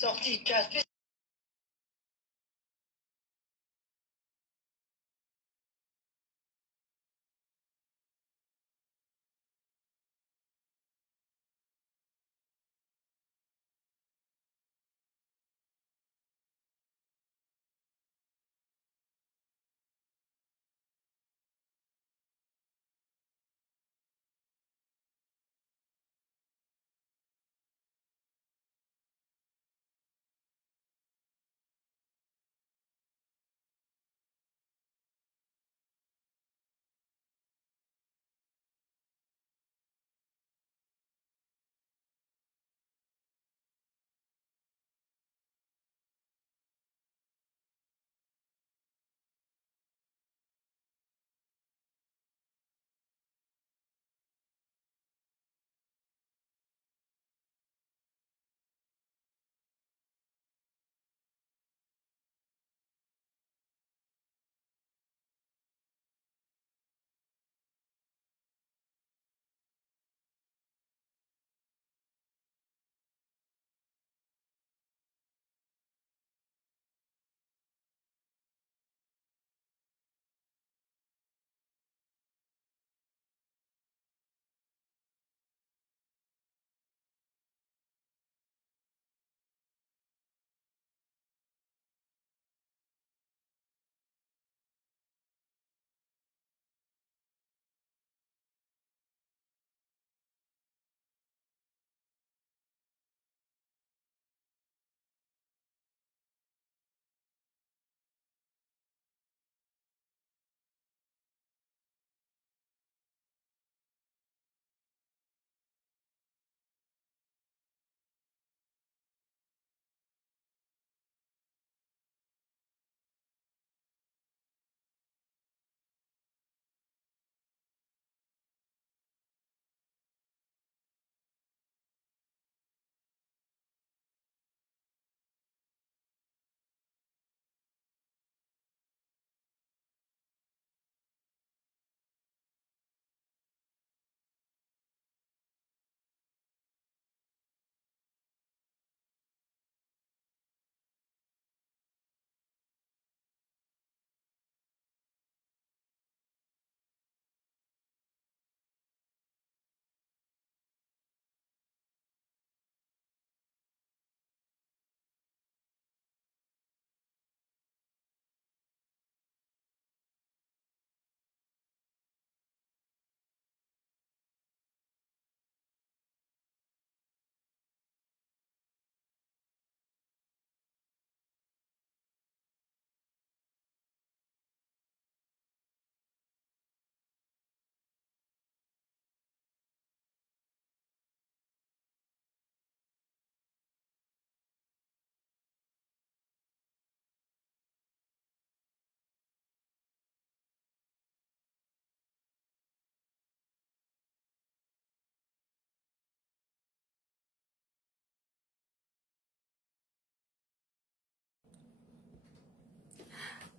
sorti café.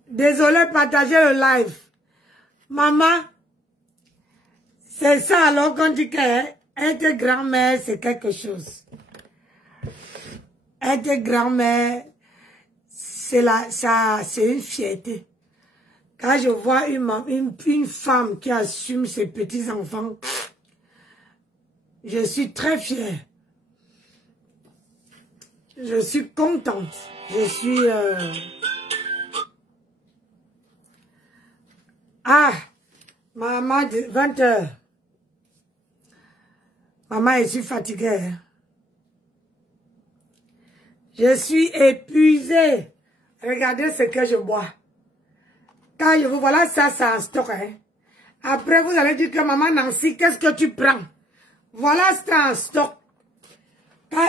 Désolé, partagez le live. Maman, c'est ça alors qu'on dit qu'être grand-mère, c'est quelque chose. Être grand-mère, c'est une fierté. Quand je vois une femme qui assume ses petits-enfants, je suis très fière. Je suis contente. Je suis... Ah, maman, 20 h. Maman, je suis fatiguée. Je suis épuisée. Regardez ce que je bois. Quand je vous voilà, ça, c'est en stock. Hein. Après, vous allez dire que maman Nancy, qu'est-ce que tu prends? Voilà, c'est en stock.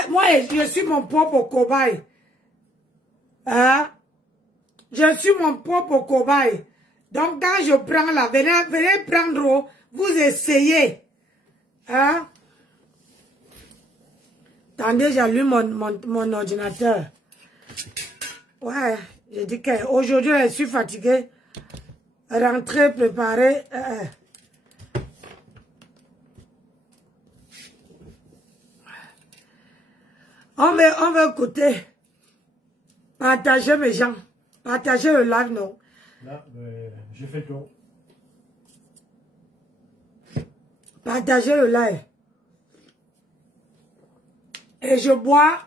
Moi, je suis mon propre cobaye. Hein? Je suis mon propre cobaye. Donc, quand je prends là, venez prendre, vous essayez. Hein? Attendez, j'allume mon ordinateur. Ouais, je dis qu'aujourd'hui, je suis fatiguée. Rentrer, préparer. On veut écouter Partagez mes gens. Partagez le live, non? Là, j'ai fait le tour. Partagez le live. Et je bois.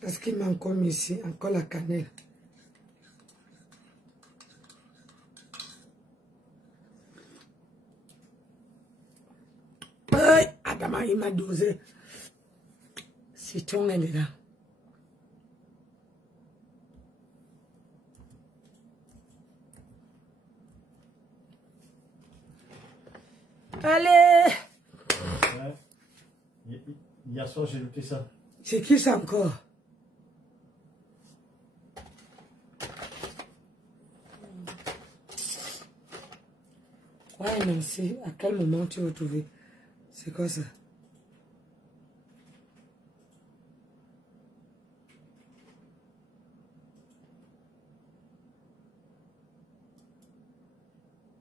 Parce qu'il m'a encore mis ici, encore la cannelle. Adama, il m'a dosé. Citron est dedans. Allez! Ouais. Hier soir, j'ai noté ça. C'est qui ça encore? Ouais, Nancy, à quel moment tu as trouvé? C'est quoi ça?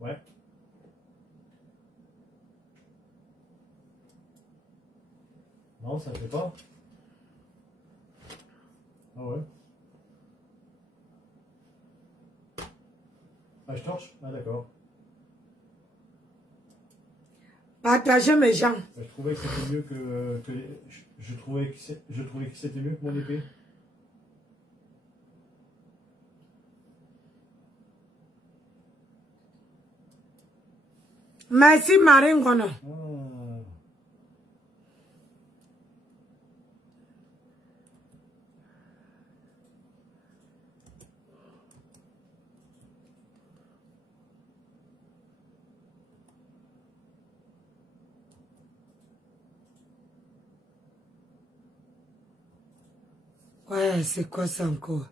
Ouais. Non, ça ne fait pas. Ah ouais. Ah, je torche? Ah d'accord. Partagez mes gens. Je trouvais que c'était mieux je trouvais que c'était mieux que mon épée. Merci Marine Gono. Ouais, c'est quoi ça encore?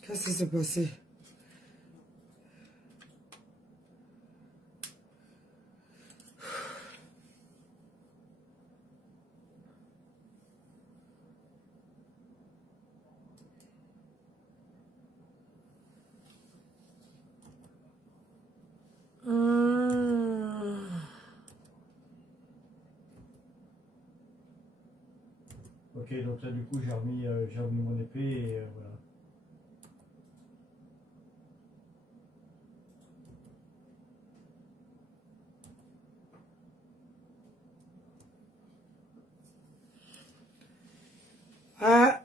Qu'est-ce qui s'est passé? Ok, donc là du coup j'ai remis mon épée et voilà. Ah.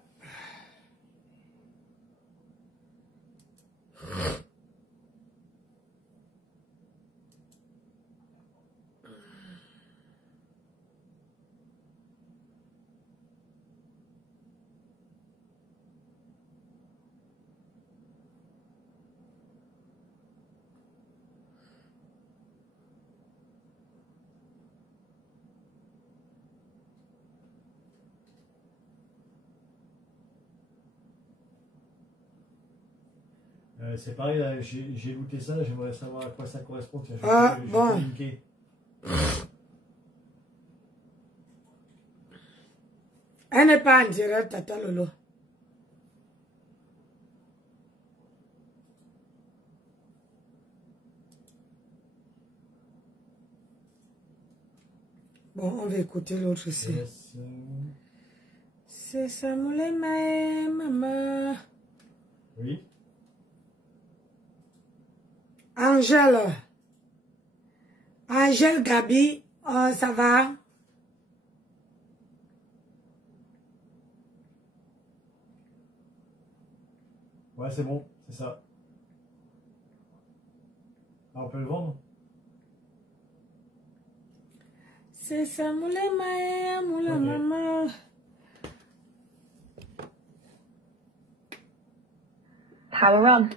C'est pareil, là, j'ai looté ça, j'aimerais savoir à quoi ça correspond. Tiens, je Bon. vais linker. Elle n'est pas en direct, Tata Lolo. Bon, on va écouter l'autre aussi. Yes. C'est Samoulé Mae, maman. Oui. Angèle. Angèle Gabi, ça va? Ouais, c'est bon, c'est ça. Ah, on peut le vendre? C'est Samoulé Mae, moula Ok. maman. Power on.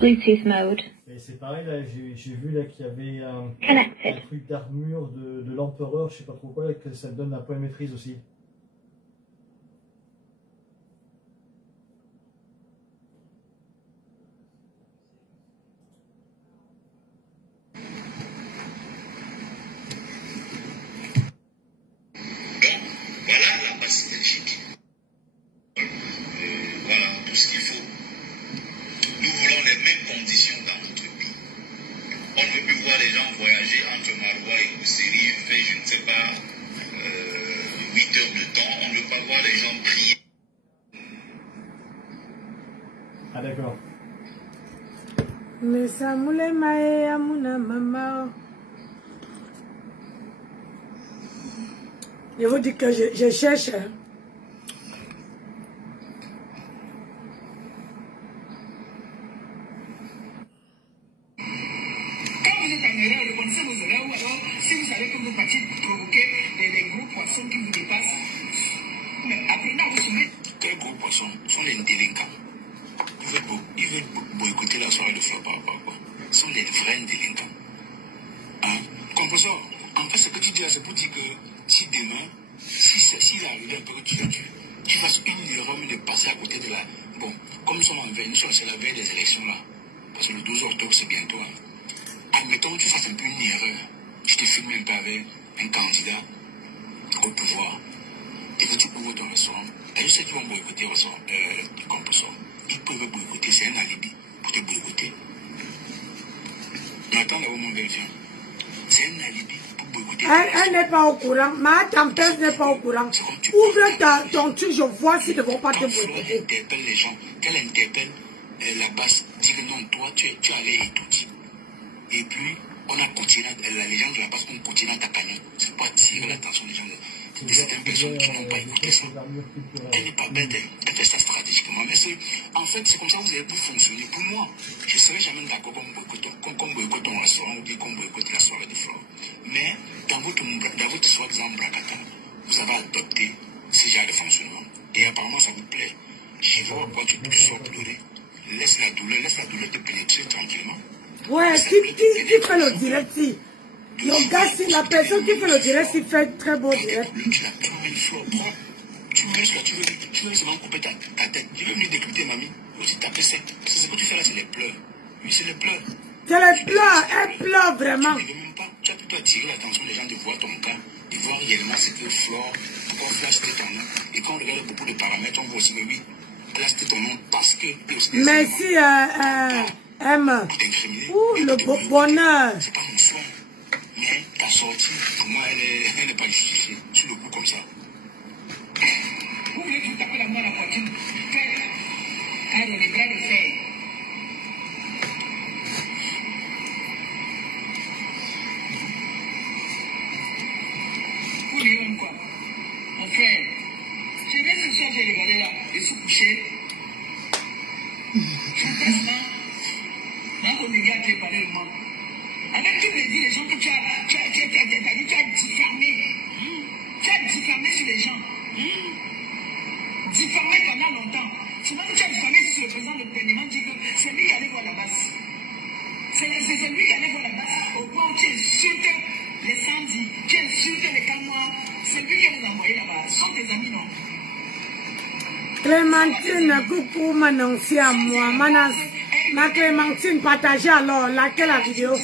Bluetooth mode. Et c'est pareil, là, j'ai vu là qu'il y avait un Connected. truc d'armure de l'empereur, je sais pas trop quoi, et que ça me donne un point de maîtrise aussi. avec une série fait, je ne sais pas, 8 heures de temps, on ne veut pas voir les gens prier. Ah d'accord. Mais ça moule mae amuna mama. Je vous dis que je cherche. Quels gros poissons sont les délinquants? Ils veulent boycotter la soirée de fleurs par rapport à quoi? Ce sont les vrais délinquants. Hein? Compresseur, en fait, ce que tu dis là, c'est pour dire que si demain, s'il arrive un peu que tu fasses une erreur, mais de passer à côté de la... Bon, comme nous sommes en veille, c'est la veille des élections là, parce que le 12 octobre, c'est bientôt. Hein. Admettons que tu fasses un peu une erreur, tu te filmes un peu avec un candidat au pouvoir, et que tu ouvres ton restaurant. Et je sais qu'ils vont boycotter le compresseur. Ils peuvent boycotter, c'est un alibi pour te boycotter. Mais attends d'abord mon vérifiant. C'est un alibi pour boycotter. Elle n'est pas au courant. Ma tempête n'est pas au courant. Ouvre ton truc, je vois s'ils ne vont pas te boycotter. Elle interpelle les gens, qu'elle interpelle la base, dit que non, toi tu es allé et tout dit. Et puis, on a continué, la légende de la base, on continue à ta cagnotte. C'est pour attirer l'attention des gens. De certaines personnes qui n'ont pas écouté ça. Elle n'est pas bête, elle fait ça stratégiquement. Mais en fait, c'est comme ça que vous allez vous fonctionner. Pour moi, je ne serais jamais d'accord qu'on boycotte ton restaurant ou bien qu'on boycotte la soirée de fleurs. Mais dans votre soi-disant bracata, vous avez adopté ce genre de fonctionnement. Et apparemment, ça vous plaît. Je vois pourquoi tu sors pleurer. Laisse la douleur te pénétrer tranquillement. Ouais, qui fait le direct ici? Le gars, si la personne qui fait le direct, il fait très beau direct. Tu as une fleur propre. Tu restes là, tu veux seulement couper ta tête. Je veux venir décrypter, mamie. Aussi taper sec. C'est ce que tu fais là, c'est les pleurs. Oui, c'est les pleurs. C'est les pleurs, elle pleure vraiment. Tu ne veux même pas. Tu as plutôt attiré l'attention des gens de voir ton cas, de voir réellement ce que Flore, pourquoi Flash c'était ton nom. Et quand on regarde beaucoup de paramètres, on voit aussi, mais oui, Flash c'était ton nom parce que. Merci, M. Ouh, le bonheur. C'est pas mon soin. Mais ta sortie, pour moi, elle n'est pas justifiée. Sur le coup comme ça. Vous voulez tout taper la main à la poitrine? Faites. Les bras de fer. Vous voulez quoi? Mon frère, je vais ce soir, j'ai regardé là, et sous couché. Je vous passe là. Dans ton média, tu es parlé de moi. Avec tous les gens que tu as diffamé. Tu as diffamé sur les gens. Diffamé pendant longtemps. C'est même que tu as diffamé sur le président de gouvernement, dit que c'est lui qui allait voir la base. C'est lui qui allait voir la base. Au point où tu insultes les samedis, tu insultes les camois. C'est lui qui nous a envoyé là-bas. Ce sont tes amis, non? Clémentine, coucou, maintenant, c'est à moi. Ma Clémentine, partagez alors laquelle la vidéo.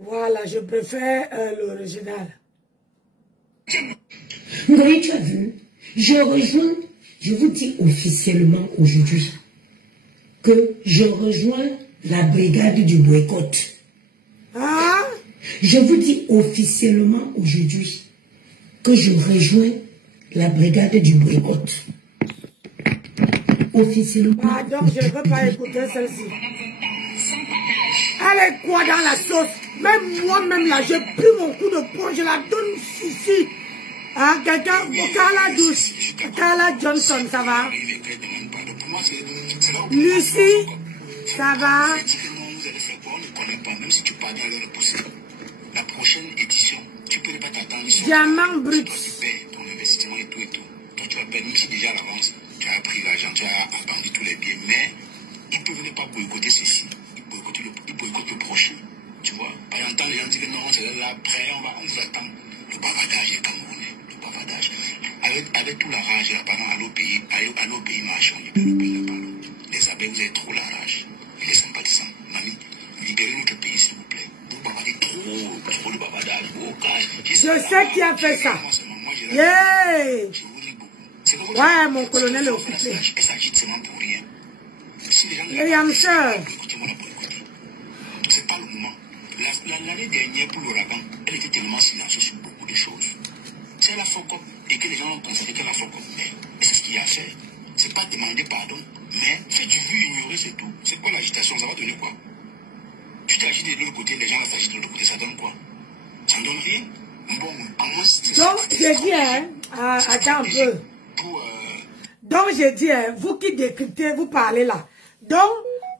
Voilà, je préfère l'original. Vous voyez, tu as vu, je vous dis officiellement aujourd'hui que je rejoins la brigade du boycott. Ah? Je vous dis officiellement aujourd'hui que je rejoins la brigade du boycott. Officiellement. Pardon, je ne veux pas écouter celle-ci. Elle est quoi dans la sauce? Même moi-même là, j'ai pris mon coup de poing, je la donne ici. Hein, quelqu'un, Carla Johnson, ça va? Lucie, ça va? Même si tu pars dans l'heure possible, la prochaine édition, tu peux ne pas t'attendre. Diamant brut. Ton investissement et tout et tout. Donc tu as permis si déjà à l'avance, tu as pris l'argent, tu as vendu tous les biens, mais ils ne peuvent ne pas boycotter ceci. Ils boycottent le prochain. Tu vois? Par exemple, les gens disent que non, c'est là, après, on vous attend. Le bavardage est camerounais. Le bavardage. Avec toute la rage, là, pendant à nos pays marchands, les abeilles, vous avez trop la rage. Et les sympathisants. Mamie, libérez notre pays, s'il vous plaît. Vous bavardez trop de bavardage. Je sais qui a fait ça. Yeah! Ouais, mon colonel est occupé. Les hamsters. C'est pas le moment. L'année dernière, pour l'ouragan, elle était tellement silencieuse sur beaucoup de choses. C'est la FOCOP et que les gens ont considéré que la FOCOP, mais c'est ce qu'il y a à faire. C'est pas demander pardon, mais si tu veux ignorer, c'est tout. C'est quoi l'agitation? Ça va donner quoi? Tu t'agites de l'autre côté, les gens s'agitent de l'autre côté, ça donne quoi? Ça ne donne rien. Bon, à moins c'est donc, j'ai dit, hein, attends un peu. Donc, j'ai dit, hein, vous qui décryptez, vous parlez là. Donc,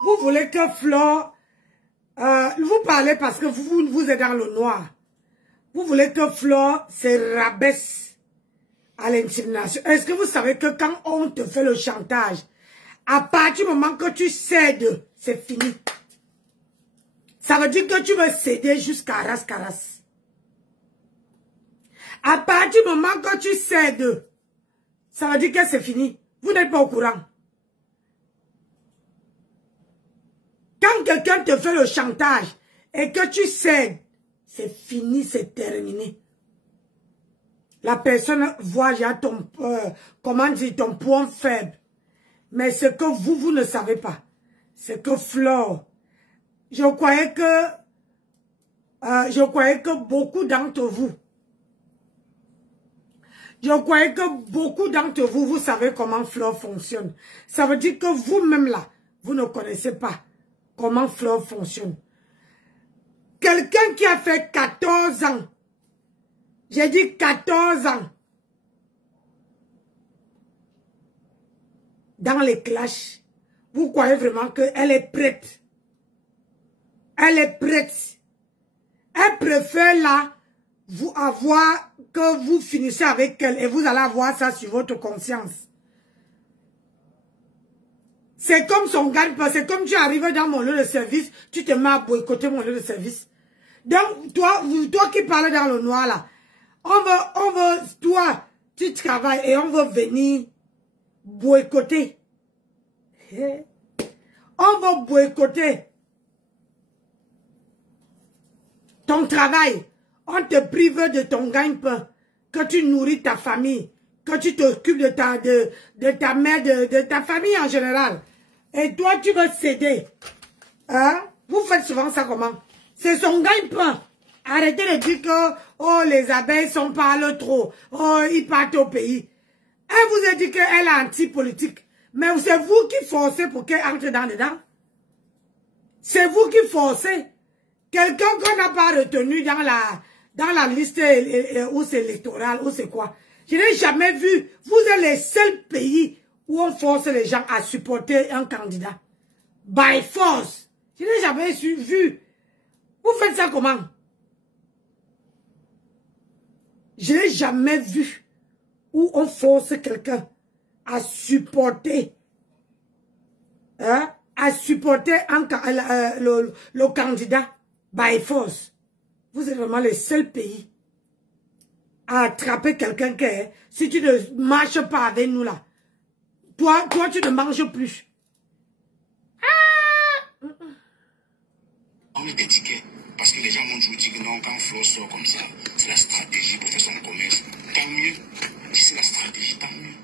vous voulez que Flore, vous parlez parce que vous êtes dans le noir. Vous voulez que Flore se rabaisse à l'intimidation. Est-ce que vous savez que quand on te fait le chantage, à partir du moment que tu cèdes, c'est fini. Ça veut dire que tu veux céder jusqu'à Ras-Caras. À partir du moment que tu cèdes, ça veut dire que c'est fini. Vous n'êtes pas au courant. Quand quelqu'un te fait le chantage et que tu cèdes, c'est fini, c'est terminé. La personne voit déjà ton, comment dire, ton point faible. Mais ce que vous ne savez pas, c'est que Flore, je croyais que beaucoup d'entre vous, vous savez comment Flore fonctionne. Ça veut dire que vous-même là, vous ne connaissez pas comment Flore fonctionne. Quelqu'un qui a fait 14 ans, j'ai dit 14 ans, dans les clashs, vous croyez vraiment qu'elle est prête? Elle est prête. Elle préfère là, vous avoir, que vous finissez avec elle et vous allez avoir ça sur votre conscience. C'est comme son garde, c'est comme tu arrives dans mon lieu de service, tu te mets à boycotter mon lieu de service. Donc, toi qui parles dans le noir là, on veut, toi, tu travailles et on veut venir boycotter. On va boycotter ton travail. On te prive de ton gagne-pain, que tu nourris ta famille, que tu t'occupes de ta mère, de ta famille en général. Et toi, tu veux céder. Hein? Vous faites souvent ça comment? C'est son gagne-pain. Arrêtez de dire que oh, les abeilles parlent trop. Oh, ils partent au pays. Elle vous a dit qu'elle est anti-politique. Mais c'est vous qui forcez pour qu'elle entre dedans. C'est vous qui forcez. Quelqu'un qu'on n'a pas retenu dans la liste où c'est électoral, où c'est quoi. Je n'ai jamais vu. Vous êtes les seuls pays où on force les gens à supporter un candidat. By force. Je n'ai jamais vu. Vous faites ça comment? Je n'ai jamais vu où on force quelqu'un à supporter, hein, à supporter le candidat by force. Vous êtes vraiment le seul pays à attraper quelqu'un qui est, si tu ne marches pas avec nous là, toi tu ne manges plus. On met des tickets parce que les gens vont toujours dire que non, quand Flore sort comme ça, c'est la stratégie pour faire son commerce. Tant mieux. Si c'est la stratégie, tant mieux.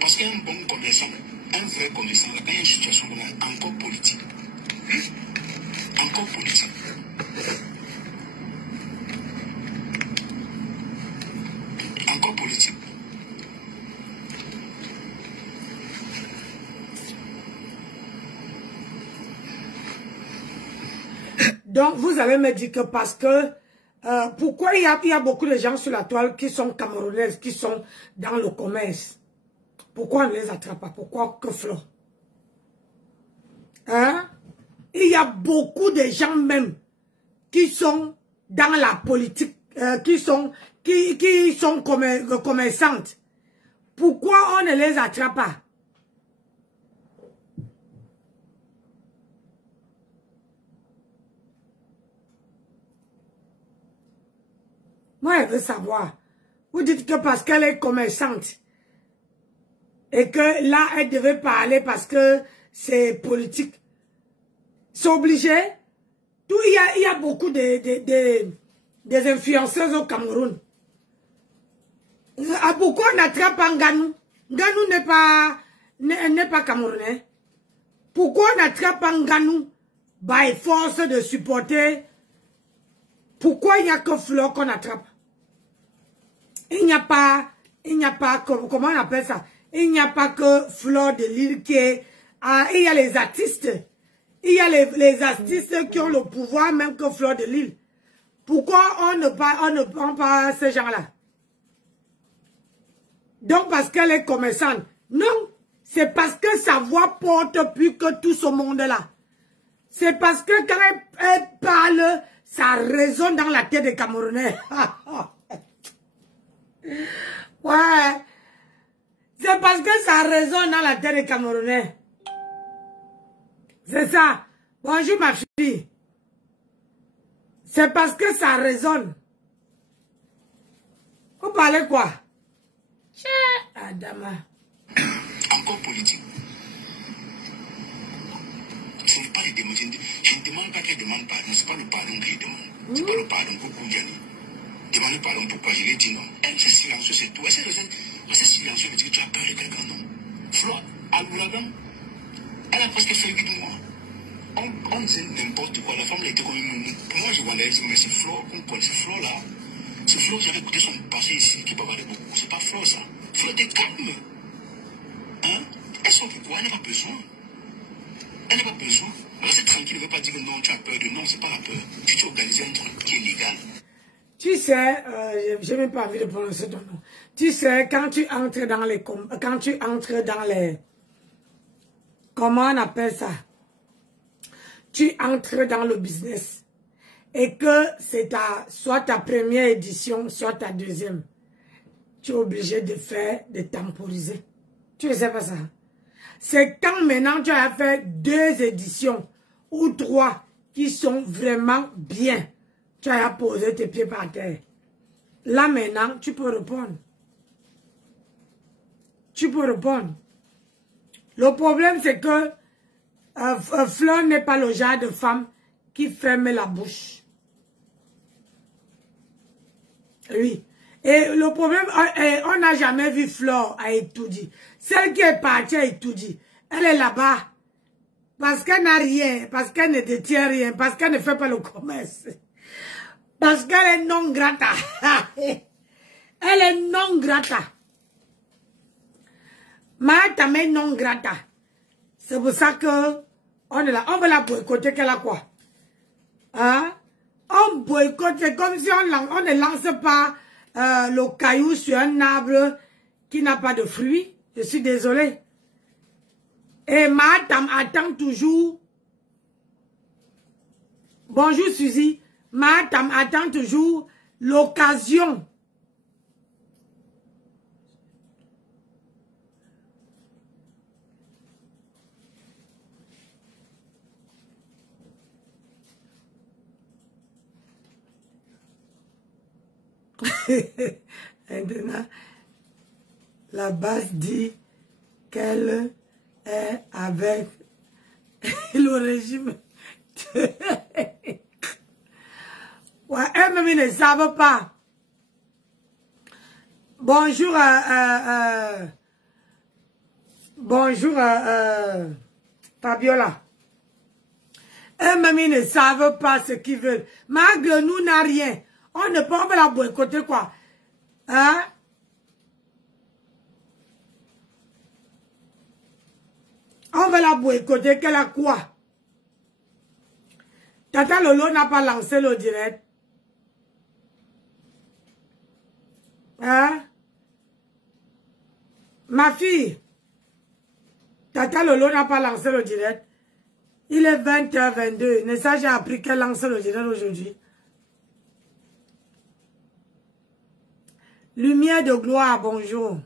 Parce qu'un bon commerçant, un vrai commerçant, quand il y a une situation comme ça, encore politique. Encore politique. Encore politique. Donc, vous allez me dire que parce que, pourquoi il y a beaucoup de gens sur la toile qui sont camerounaises, qui sont dans le commerce? Pourquoi on ne les attrape pas? Pourquoi que Flore? Hein? Il y a beaucoup de gens même qui sont dans la politique, qui sont commerçantes. Pourquoi on ne les attrape pas? Moi, je veux savoir. Vous dites que parce qu'elle est commerçante et que là, elle devait parler parce que c'est politique. C'est obligé. Il y a beaucoup des influenceuses au Cameroun. À beaucoup on attrape en Ganou. Ganou n'est pas camerounais. Pourquoi on attrape en Ganou by force de supporter? Pourquoi il n'y a que Flore qu'on attrape? Il n'y a pas, comment on appelle ça? Il n'y a pas que Flore de Lille qui est, il y a les artistes. Il y a les artistes qui ont le pouvoir même que Flore de Lille. Pourquoi on ne prend pas ces gens-là? Donc parce qu'elle est commerçante. Non, c'est parce que sa voix porte plus que tout ce monde-là. C'est parce que quand elle parle, ça résonne dans la tête des Camerounais. Ouais. C'est parce que ça résonne dans la tête des Camerounais. C'est ça. Bonjour ma fille. C'est parce que ça résonne. Vous parlez quoi? Adama. Encore politique. Ce n'est pas les demandes. Je ne demande pas qu'elle demande pardon. Ce n'est pas le pardon qu'elle demande. Ce n'est pas le pardon pour Koudjani. Demande pardon pourquoi je l'ai dit non. Elle c'est silencieux, c'est tout. C'est silencieux, mais tu as peur de quelqu'un, non? Flore, à l'ouragan, elle a presque fait 8 mois. On disait n'importe quoi. La femme elle était comme une mounou. Pour moi, je vois elle, mais c'est Flore qu'on connaît. C'est Flore là. C'est Flore qui avait écouté son passé ici, qui bavardait beaucoup. C'est pas Flore ça. Flore était calme. Hein? Elle sort pourquoi? Elle n'a pas besoin. Elle n'a pas besoin. Reste tranquille, ne veut pas dire que non, tu as peur de non, c'est pas la peur. Tu organises un truc qui est légal. Tu sais, je n'ai même pas envie de prononcer ton nom. Tu sais, quand tu entres dans les... Comment on appelle ça? Tu entres dans le business. Et que c'est soit ta première édition, soit ta deuxième. Tu es obligé de temporiser. Tu ne sais pas ça. C'est quand maintenant tu as fait 2 éditions ou 3 qui sont vraiment bien. Tu as posé tes pieds par terre. Là maintenant, tu peux répondre. Tu peux répondre. Le problème c'est que Flore n'est pas le genre de femme qui ferme la bouche. Oui. Et le problème, on n'a jamais vu Flore à Etoudi. Celle qui est partie à Etoudi, elle est là-bas. Parce qu'elle n'a rien, parce qu'elle ne détient rien, parce qu'elle ne fait pas le commerce. Parce qu'elle est non grata. Elle est non grata. Matam est non grata. C'est pour ça que on est là. On veut la boycotter qu'elle a quoi? Hein? On boycotte, c'est comme si on ne lance pas le caillou sur un arbre qui n'a pas de fruits. Je suis désolée. Et Matam attend toujours. Bonjour Suzy. Matam attend toujours l'occasion. Maintenant, la base dit qu'elle est avec le régime. Ouais, elles-mêmes ne savent pas. Bonjour, bonjour, Fabiola. Elles-mêmes ne savent pas ce qu'ils veulent. Malgré nous, n'a rien. On ne peut pas la boycotter, quoi. Hein? On va la boycotter, qu'elle a quoi? Tata Lolo n'a pas lancé le direct. Hein? Ma fille, Tata Lolo n'a pas lancé le direct. Il est 20h22. Nessa, j'ai appris qu'elle lance le direct aujourd'hui. Lumière de gloire, bonjour.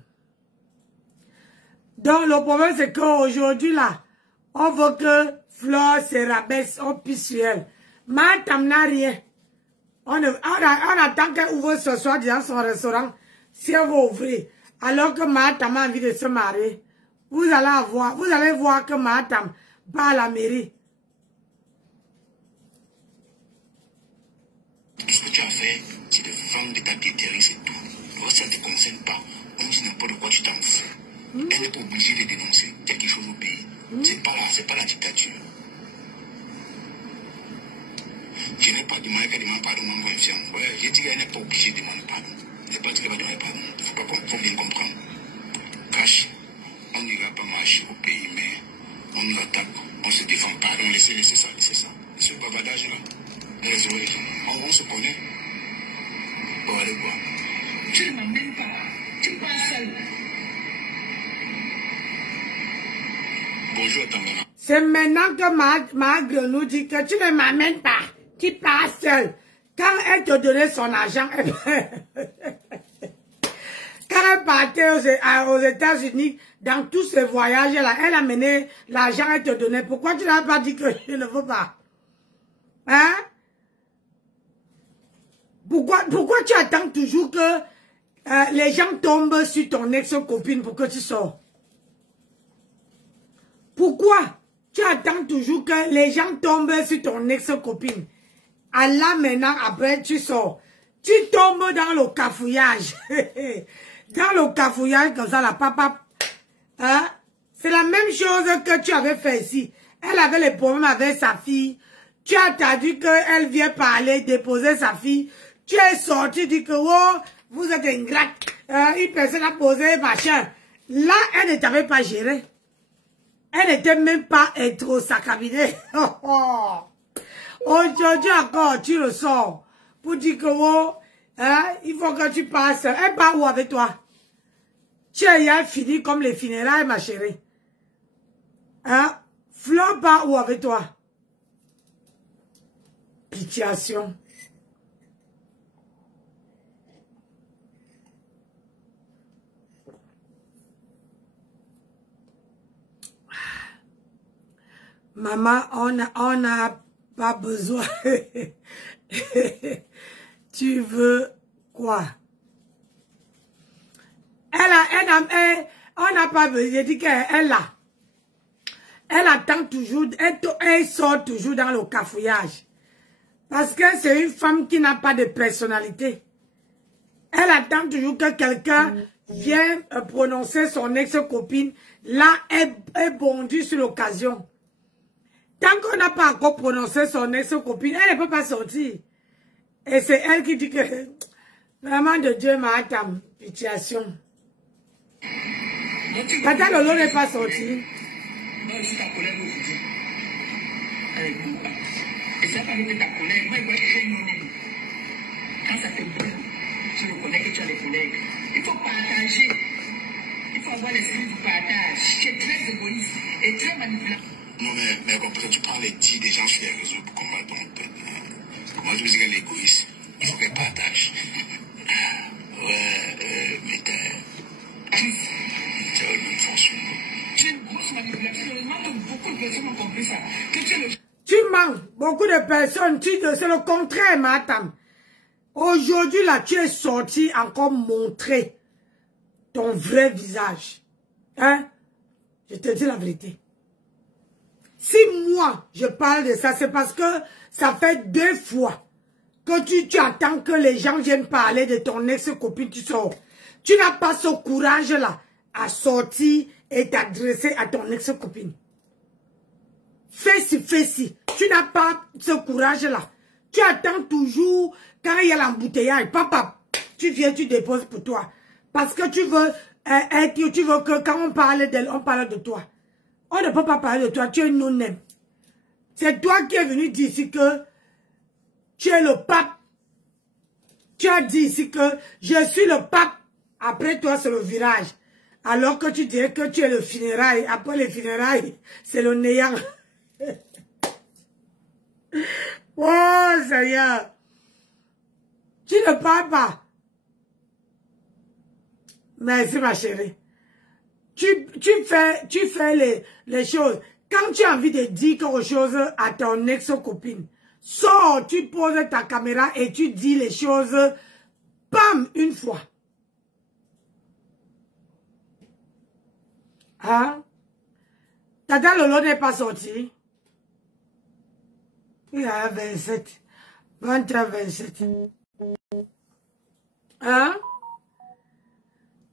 Donc, le problème, c'est qu'aujourd'hui, là, on veut que Flore se rabaisse, on pisse sur elle. Matam n'a rien. On attend qu'elle ouvre ce soir dans son restaurant, si elle va ouvrir. Alors que Matam a envie de se marier. Vous allez voir que Matam va à la mairie. faire, c'est de vendre ta terrain, c'est tout. Alors, ça ne te concerne pas. On dit n'importe quoi, tu t'en fous. Elle n'est pas obligée de dénoncer quelque chose au pays. C'est pas la dictature. Je n'ai pas demandé qu'elle demande pardon, mon enfant. Ouais, j'ai dit qu'elle n'est pas obligée de demander pardon. Je n'ai pas dit qu'elle va demander pardon. Il faut bien comprendre. Cache, on n'ira pas marcher au pays, mais on nous attaque, on se défend. Pardon, laissez ça. Ce bavardage là, on se connaît. Bon, allez voir. Tu ne m'emmènes pas. Tu pars seul. Bonjour, Tangana. C'est maintenant que ma grenou dit que tu ne m'amènes pas. Tu pars seul. Quand elle te donnait son argent, quand elle partait aux États-Unis, dans tous ces voyages-là, elle amenait l'argent, elle te donnait. Pourquoi tu n'as pas dit que je ne veux pas? Hein? Pourquoi tu attends toujours que les gens tombent sur ton ex-copine pour que tu sors? Pourquoi tu attends toujours que les gens tombent sur ton ex-copine? Allah, maintenant, après, tu sors. Tu tombes dans le cafouillage. Dans le cafouillage, comme ça, la papa. Hein? C'est la même chose que tu avais fait ici. Elle avait les problèmes avec sa fille. Tu as attendu qu'elle vienne parler, déposer sa fille. Tu es sorti, dit que, oh, vous êtes ingrate. Une personne a posé, machin. Là, elle ne t'avait pas géré. Elle n'était même pas intro sa cabinet. Aujourd'hui encore, tu le sors. Pour dire que, oh, hein, il faut que tu passes. Elle part où avec toi? Tu as fini comme les funérailles, ma chérie. Hein? Fleur part où avec toi? Pitiation. Maman, on n'a pas besoin. Tu veux quoi? On n'a pas besoin. J'ai dit qu'elle a. Elle attend toujours, elle sort toujours dans le cafouillage. Parce que c'est une femme qui n'a pas de personnalité. Elle attend toujours que quelqu'un vienne prononcer son ex-copine. Là, elle est bondue sur l'occasion. Tant qu'on n'a pas encore prononcé son ex-copine, elle ne peut pas sortir. Et c'est elle qui dit que, vraiment de Dieu, ma attend, pitiation. Tata Lolo n'est pas sorti. Non, je suis ta collègue aujourd'hui. Et ça, pas avec ta collègue. Moi, je vois très non-aimé. Quand ça te brûle, tu reconnais que tu as des collègues. Il faut partager. Il faut avoir l'esprit du partage. Tu es très égoïste et très manipulateur. Non, mais bon, peut-être tu prends les 10 des gens sur les réseaux pour combattre. Moi, je me dis qu'elle est égoïste. Il faut qu'elle partage. Ouais, mais t'as une bonne fonction. Tu es une grosse manipulation. Beaucoup de personnes ont compris ça. Tu mens. Beaucoup de personnes, c'est le contraire, madame. Aujourd'hui, là, tu es sorti encore montrer ton vrai visage. Hein? Je te dis la vérité. Si moi, je parle de ça, c'est parce que ça fait 2 fois que tu attends que les gens viennent parler de ton ex-copine, tu sors. Tu n'as pas ce courage-là à sortir et t'adresser à ton ex-copine. Fais-ci. Tu n'as pas ce courage-là. Tu attends toujours quand il y a l'embouteillage. Papa, tu viens, tu déposes pour toi. Parce que tu veux que quand on parle d'elle, on parle de toi. On ne peut pas parler de toi, tu es non-aime. C'est toi qui es venu dire ici que tu es le pape. Tu as dit ici que je suis le pape. Après toi, c'est le virage. Alors que tu dirais que tu es le funérail. Après les funérailles, c'est le néant. Oh, Seigneur. Tu ne parles pas. Merci, ma chérie. Tu fais les choses. Quand tu as envie de dire quelque chose à ton ex-copine, sors, tu poses ta caméra et tu dis les choses, bam, une fois. Hein? Tata Lolo n'est pas sorti. Il y a 27. 20h27. Hein?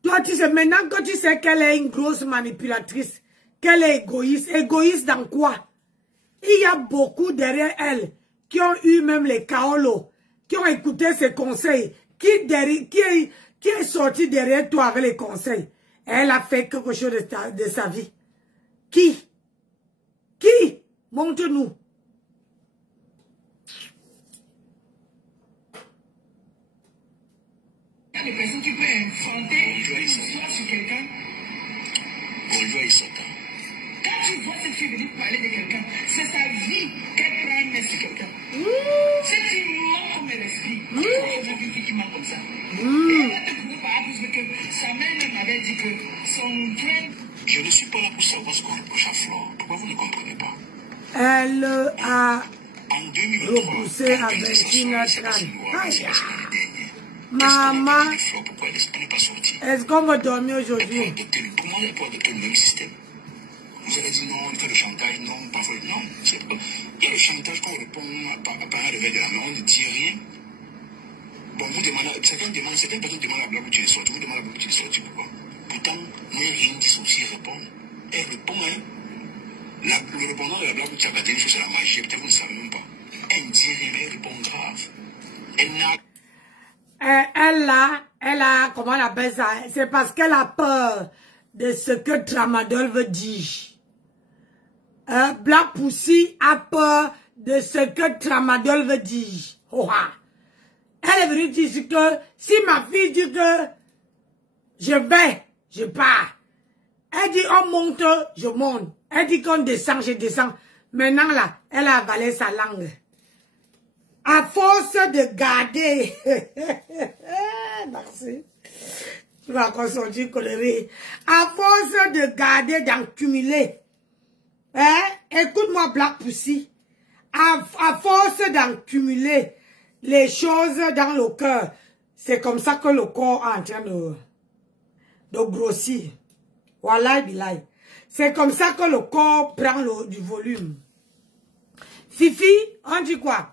Toi, tu sais, maintenant que tu sais qu'elle est une grosse manipulatrice, qu'elle est égoïste. Égoïste dans quoi? Il y a beaucoup derrière elle qui ont eu même les kaolos, qui ont écouté ses conseils, qui est sorti derrière toi avec les conseils. Elle a fait quelque chose de sa vie. Qui? Qui? Montre-nous. Il y a des personnes qui peuvent inventer une histoire sur quelqu'un. Bonjour et Satan. Quand tu vois cette fille venir parler de quelqu'un, c'est sa vie qu'elle prend sur quelqu'un. C'est une mort comme elle esprit. C'est une fille qui ment comme ça. Et elle va te prouver par exemple que sa mère m'avait dit que son frère... Je ne suis pas là pour savoir ce qu'on reproche à Flore. Pourquoi vous ne comprenez pas? Elle a En 2003, repoussé avec une trame. Maman, est-ce qu'on va dormir aujourd'hui? Pour moi, elle peut adopter le même système. Vous avez dit non, on fait le chantage, non, parfois non. Il y a le chantage quand on répond à parler de la main, on ne dit rien. Bon, vous demandez, certaines personnes demandent à Black où tu es sorti, vous demandez à Black où tu es sorti, pourquoi? Pourtant, moi, rien dit aussi répondre. Elle répond, hein. Le répondant de la Black où tu as gâté, c'est la magie, peut-être vous ne savez même pas. Elle ne dit rien, mais elle répond grave. Elle n'a... Elle a, comment on appelle ça? C'est parce qu'elle a peur de ce que Tramadol veut dire. Black Pussy a peur de ce que Tramadol veut dire. Oh, ah. Elle est venue dire que si ma fille dit que je pars. Elle dit on monte, je monte. Elle dit qu'on descend, je descends. Maintenant là, elle a avalé sa langue. À force de garder, merci, tu vas encore sortir coloré. À force de garder, d'accumuler, hein, écoute-moi Black Pussy, à force d'accumuler les choses dans le cœur, c'est comme ça que le corps est en train de grossir. Wallahi billahi. C'est comme ça que le corps prend du volume. Fifi, on dit quoi?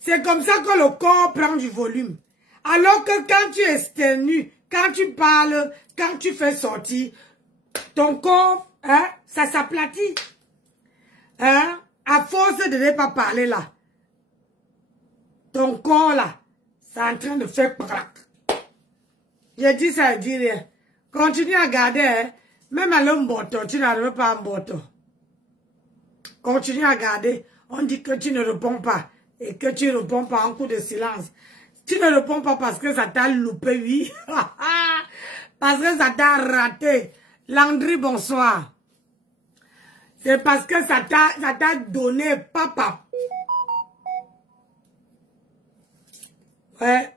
C'est comme ça que le corps prend du volume. Alors que quand tu externues, quand tu parles, quand tu fais sortir, ton corps, hein, ça s'aplatit. Hein, à force de ne pas parler là, ton corps là, c'est en train de faire crac. J'ai dit ça, je dis rien. Continue à garder, hein. Même à l'homme bâton, tu n'arrives pas à un bâton. Continue à garder. On dit que tu ne réponds pas. Et que tu ne réponds pas en coup de silence. Tu ne réponds pas parce que ça t'a loupé, oui. Parce que ça t'a raté. Landry, bonsoir. C'est parce que ça t'a donné papa. Ouais.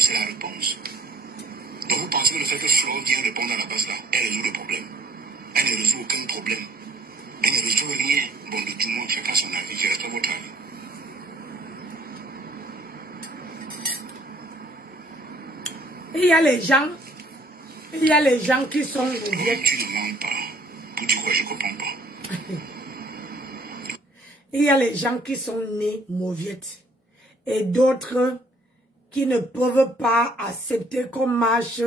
C'est la réponse. Donc vous pensez que le fait que Flo vient répondre à la base là, elle résout le problème. Elle ne résout aucun problème. Elle ne résout rien. Bon, de tout le monde, chacun son avis. Je respecte votre avis. Il y a les gens qui sont mauviettes. Tu ne mens pas. Pour dire quoi, je ne comprends pas. Il y a les gens qui sont nés mauviettes. Et d'autres qui ne peuvent pas accepter qu'on marche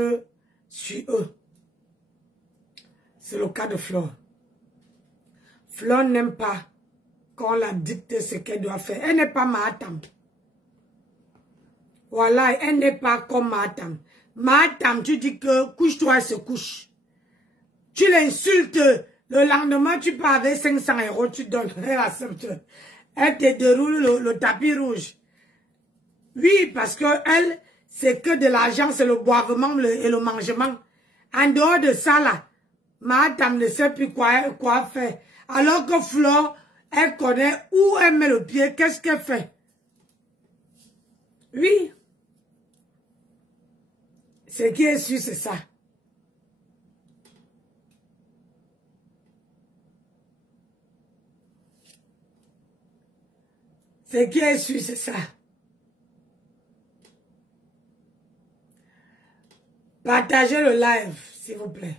sur eux. C'est le cas de Flore. Flore n'aime pas qu'on la dicte ce qu'elle doit faire. Elle n'est pas Mahatam. Voilà, elle n'est pas comme Mahatam. Mahatam, tu dis que couche-toi, elle se couche. Tu l'insultes, le lendemain, tu pars avec 500 €, tu donnes, elle accepte. Elle te déroule le tapis rouge. Oui, parce que elle, c'est que de l'argent, c'est le boivement et le mangement. En dehors de ça, là, Mahatam ne sait plus quoi faire. Alors que Flore, elle connaît où elle met le pied, qu'est-ce qu'elle fait. Oui. Ce qui est sûr, c'est ça. Ce qui est sûr, c'est ça. Partagez le live, s'il vous plaît.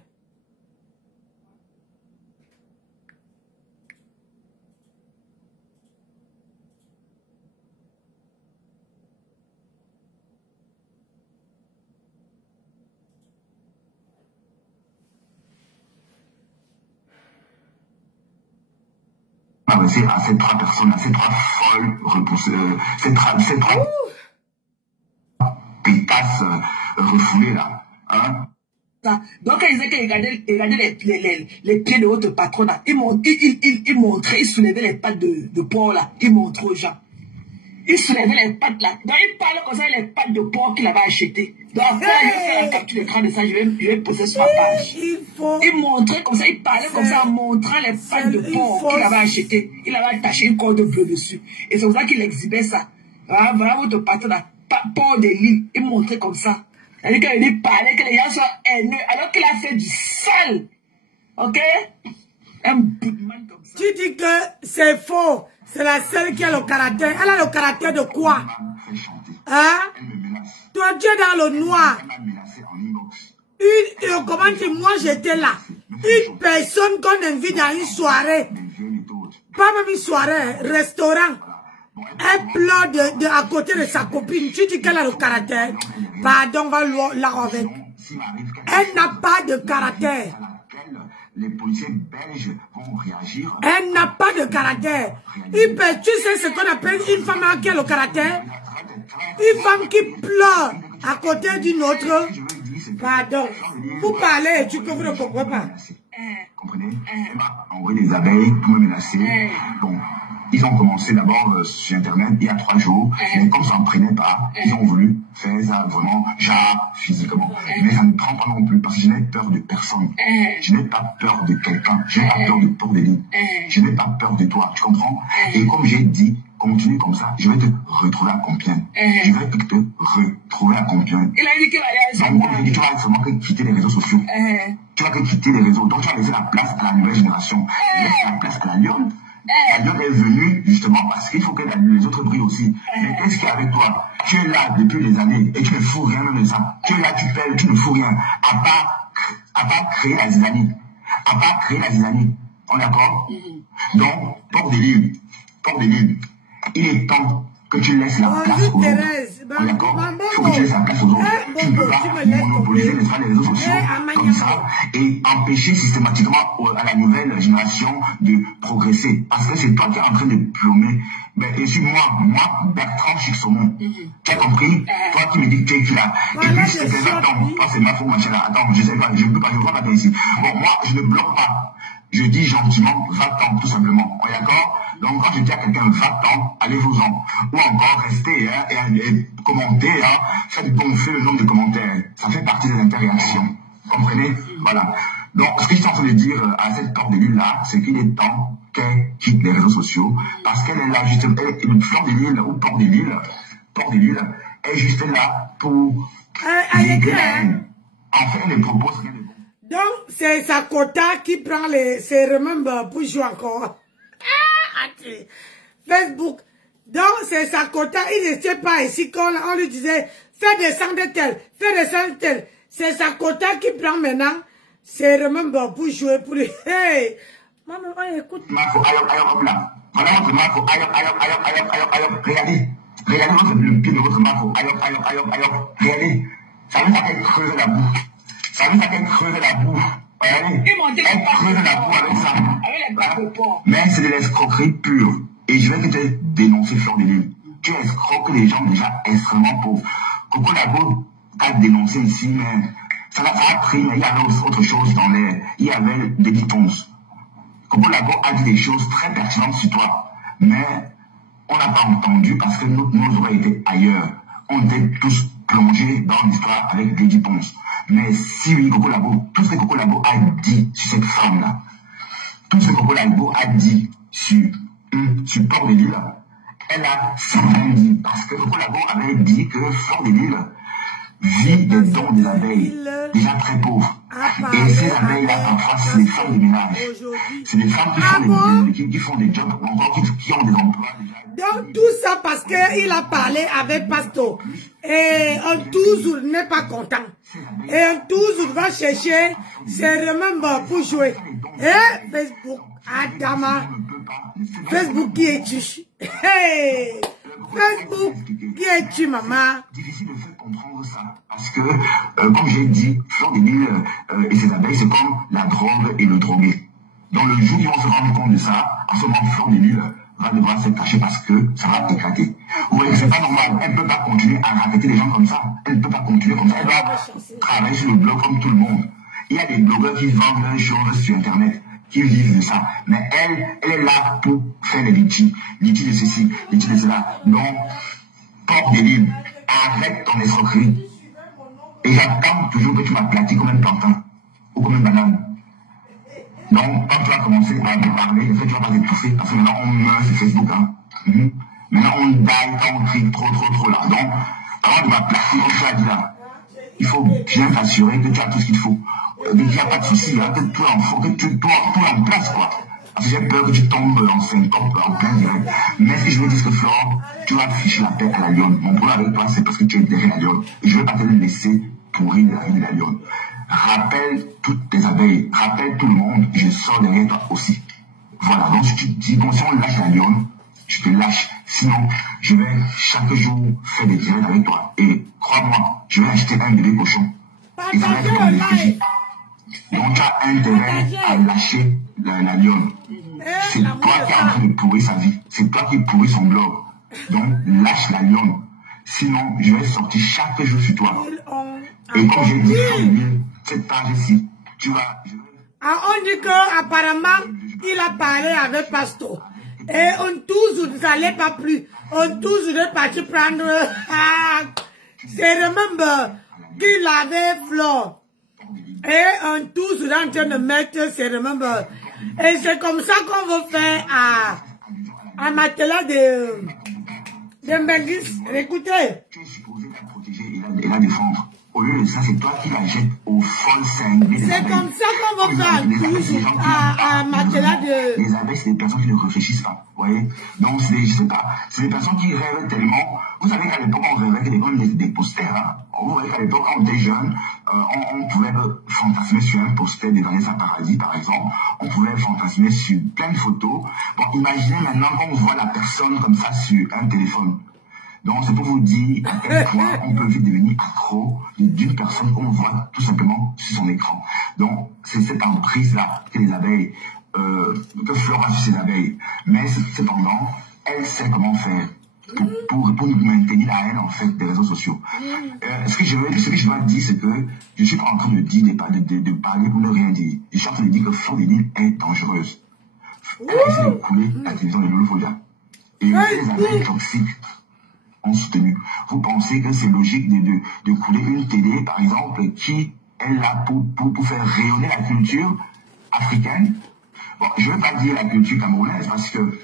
s'adresser à ces 3 personnes, à ces 3 folles repoussées, ces 3 pétasses refoulées là. Hein? Donc, quand ils disaient qu'ils regardaient les pieds de votre patron, ils montraient, ils soulevaient les pattes de porc là, ils montraient aux gens. Ils soulevaient les pattes là. Donc, ils parlaient comme ça, les pattes de porc qu'il avait achetées. Donc, après, je vais faire la capture d'écran de ça, je vais poster sur la page. Ils montraient comme ça, ils parlaient comme ça, en montrant les pattes de porc qu'il avait achetées. Il avait attaché une corde bleue dessus. Et c'est pour ça qu'il exhibait ça. Voilà votre patron là, porc de lit. Il montrait comme ça. C'est-à-dire qu'il parlait que les gens sont haineux, alors qu'il a fait du sale. Ok? Un bout de man comme ça. Tu dis que c'est faux. C'est la seule qui a le caractère. Elle a le caractère de quoi? Hein? Toi, tu es dans le noir. Comment dire, moi j'étais là. Une personne qu'on invite dans une soirée. Pas même une soirée, restaurant. Elle pleure à côté de sa copine. Tu dis qu'elle a le caractère. Pardon, on va la remettre. Elle n'a pas de caractère. Les policiers belges vont réagir. Elle n'a pas de caractère. Tu sais ce qu'on appelle une femme qui a le caractère? Une femme qui pleure à côté d'une autre. Pardon. Vous parlez, tu ne comprends pas. Comprenez? Elle m'a envoyé des abeilles pour me menacer. Bon. Ils ont commencé d'abord sur Internet il y a 3 jours, mais comme ça n'en prenait pas, ils ont voulu faire ça vraiment, genre, physiquement. Mais ça ne prend pas non plus, parce que je n'ai peur de personne. Je n'ai pas peur de quelqu'un, je n'ai pas peur de Port des Lignes. Je n'ai pas peur de toi, tu comprends? Et comme j'ai dit, continue comme ça, je vais te retrouver à Compiègne. Je vais te retrouver à Compiègne. Il a dit qu'il allait aller à tu vas seulement quitter les réseaux sociaux. Tu vas quitter les réseaux, donc tu vas laisser la place à la nouvelle génération. Laisse la place à la lionne. La lionne est venue justement parce qu'il faut que les autres brillent aussi. Mais qu'est-ce qu'il y a avec toi? Tu es là depuis des années et tu ne fous rien même de ça. Tu es là, tu pèles, tu ne fous rien. À part créer la zizanie. À part créer la zizanie. On est d'accord? Donc, Port des Lignes, il est temps que tu laisses la place aux autres. On est d'accord? Il faut que tu laisses la place aux autres. Tu ne peux pas monopoliser les réseaux sociaux comme ça et empêcher systématiquement à la nouvelle génération de progresser. Parce que c'est toi qui es en train de plomber. Et si moi, Bertrand Chixomon, tu as compris? Toi qui me dis que tu es qui là? Et puis c'est que attends, toi c'est ma faute, machin là. Attends, je sais pas, je ne peux pas, je ne vois pas ici. Bon, moi, je ne bloque pas. Je dis gentiment, va-t'en, tout simplement. On est d'accord? Donc, quand je dis à quelqu'un, va-t'en, allez-vous-en. Ou encore, restez, hein, et commentez, hein, faites gonfler le nombre de commentaires. Ça fait partie des interréactions. Comprenez? Voilà. Donc, ce que je suis en train de dire à cette Port des Lignes là, c'est qu'il est temps qu'elle quitte les réseaux sociaux, parce qu'elle est là, justement, une Fleur des Lignes, ou Port des Lignes est juste là pour migrer la haine. En fait, elle ne propose rien de bon. Donc, c'est sa quota qui prend ses remember pour jouer encore. Facebook. Donc, c'est sa quota. Il ne sait pas ici qu'on lui disait, fais descendre tel, fais descendre tel. C'est sa quota qui prend maintenant ses remember pour jouer pour lui. Hey! Maman, écoute. Marco, hop là. Voilà votre Marco, regardez. Regardez le pied de votre Marco, regardez. Ça veut dire qu'elle creuse la boue. Ça veut dire qu'elle creuse la boue. Elle creuse la boue avec ça. Mais c'est de l'escroquerie pure. Et je vais te dénoncer, Fleur des Lignes. Tu escroques les gens déjà extrêmement pauvres. Coco Labo t'a dénoncé ici, mais ça a pris, mais il y avait autre chose dans l'air. Il y avait des ditons. Coco Labo a dit des choses très pertinentes sur toi. Mais on n'a pas entendu parce que nos oreilles étaient ailleurs. On était tous plongés dans l'histoire avec Lady Ponce. Mais si oui, Coco Labo, tout ce que Coco Labo a dit sur cette femme-là, tout ce que Coco Labo a dit sur Port des Lignes, elle a simplement dit, parce que Coco Labo avait dit que Fleur des Lignes vit des dons des abeilles, déjà très pauvres. Et ces abeilles-là, parfois, c'est des femmes de ménage. C'est des femmes qui font des jobs, encore qui ont des emplois déjà. Donc, tout ça parce qu'il a parlé avec Pasto. Et un toujours n'est pas content. Et un toujours va chercher ses remembers pour jouer. Et Facebook, Adama. Facebook qui es-tu? Hey! Facebook qui es-tu, maman? Difficile de faire comprendre ça. Parce que, comme j'ai dit, Fleur des Lignes et ses abeilles, c'est comme la drogue et le drogué. Donc le jour où ils vont se rendre compte de ça, en ce moment, Fleur de Lille va devoir se cacher parce que ça va éclater. Vous voyez, c'est pas normal. Elle ne peut pas continuer à raqueter les gens comme ça. Elle ne peut pas continuer comme ça. Elle doit travailler sur le blog comme tout le monde. Il y a des blogueurs qui vendent leurs choses sur Internet, qui vivent de ça. Mais elle est là pour faire des litchis. Litchis de ceci, litchis de cela. Donc, porte des livres. Arrête ton escroquerie. Et j'attends toujours que tu m'aplatis comme un plantain ou comme une banane. Donc, quand tu vas commencer à me parler, en fait, tu vas pas t'étouffer, parce que maintenant, on meurt sur Facebook, hein. Maintenant, on die quand on crie trop là. Donc, avant de m'aplatir, comme tu as dit là, il faut bien t'assurer que tu as tout ce qu'il faut. Il n'y a pas de souci, hein, que tout est en place, quoi. Parce que j'ai peur que tu tombes en syncope, en plein direct. Mais si je veux dire que Flore, tu vas ficher la paix à la lionne. Mon problème avec toi, c'est parce que tu es derrière la lionne. Et je ne vais pas te laisser pourrir la vie de la lionne. Rappelle toutes tes abeilles, rappelle tout le monde, je sors derrière toi aussi. Voilà, donc si tu dis, bon, si on lâche la lionne, je te lâche. Sinon, je vais chaque jour faire des directs avec toi. Et crois-moi, je vais acheter un bébé cochon. Et ça va être comme des fichiers. Donc tu as intérêt à lâcher la lionne. C'est toi qui es en train de pourrir sa vie. C'est toi qui pourris son blog. Donc lâche la lionne. Sinon, je vais sortir chaque jour sur toi. Et comme j'ai dit, cette page-ci, tu vas... on dit qu'apparemment, il a parlé avec Pasto. Et on tous, vous n'allez pas plus. On tous, vous êtes partis prendre... c'est remember qu'il avait Flore. Et on tous, vous êtes en train de mettre, c'est remember. Et c'est comme ça qu'on va faire à Matela de Mbengis. Écoutez. Tu es supposé la protéger et la défendre. Au lieu de ça, c'est toi qui la jettes au fol cinglé. C'est comme ça qu'on va faire à Matela de... Les abeilles, c'est des personnes qui ne réfléchissent pas. Vous voyez? Donc, je sais pas. C'est des personnes qui rêvent tellement. Vous savez qu'à l'époque, on rêvait des posters. Hein. Vous voyez qu'à l'époque, quand on était jeune, on pouvait fantasmer sur un poster des Vanessa Paradis, par exemple. On pouvait fantasmer sur plein de photos. Bon, imaginez maintenant qu'on voit la personne comme ça sur un téléphone. Donc, c'est pour vous dire à quel point on peut vite devenir accro d'une personne qu'on voit tout simplement sur son écran. Donc, c'est cette emprise-là que les abeilles, que Flore a sur ses abeilles. Mais cependant, elle sait comment faire pour maintenir la haine, en fait, des réseaux sociaux. Ce que je dois dire, c'est que je suis pas en train de dire, de parler pour ne rien dire. Je suis en train de dire que Flore de Lille est dangereuse. Elle a essayé de couler la télévision de Lolo Folia. Et les abeilles toxiques ont soutenu. Vous pensez que c'est logique de couler une télé, par exemple, qui est là pour faire rayonner la culture africaine? Bon, je ne veux pas dire la culture camerounaise parce que...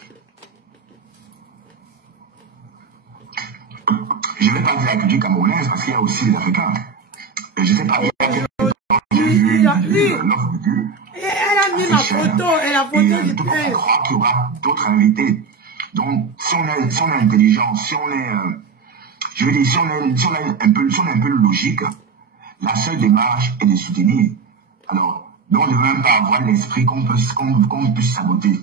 Je ne vais pas dire la culture camerounaise parce qu'il y a aussi les Africains. Et je ne sais pas... Elle a mis la photo et la photo du prince. Je crois qu'il y aura d'autres invités. Donc, si on est intelligent, si on est, je veux dire, si on est un peu logique, la seule démarche est de soutenir. Alors, donc, on ne veut même pas avoir l'esprit qu'on puisse saboter.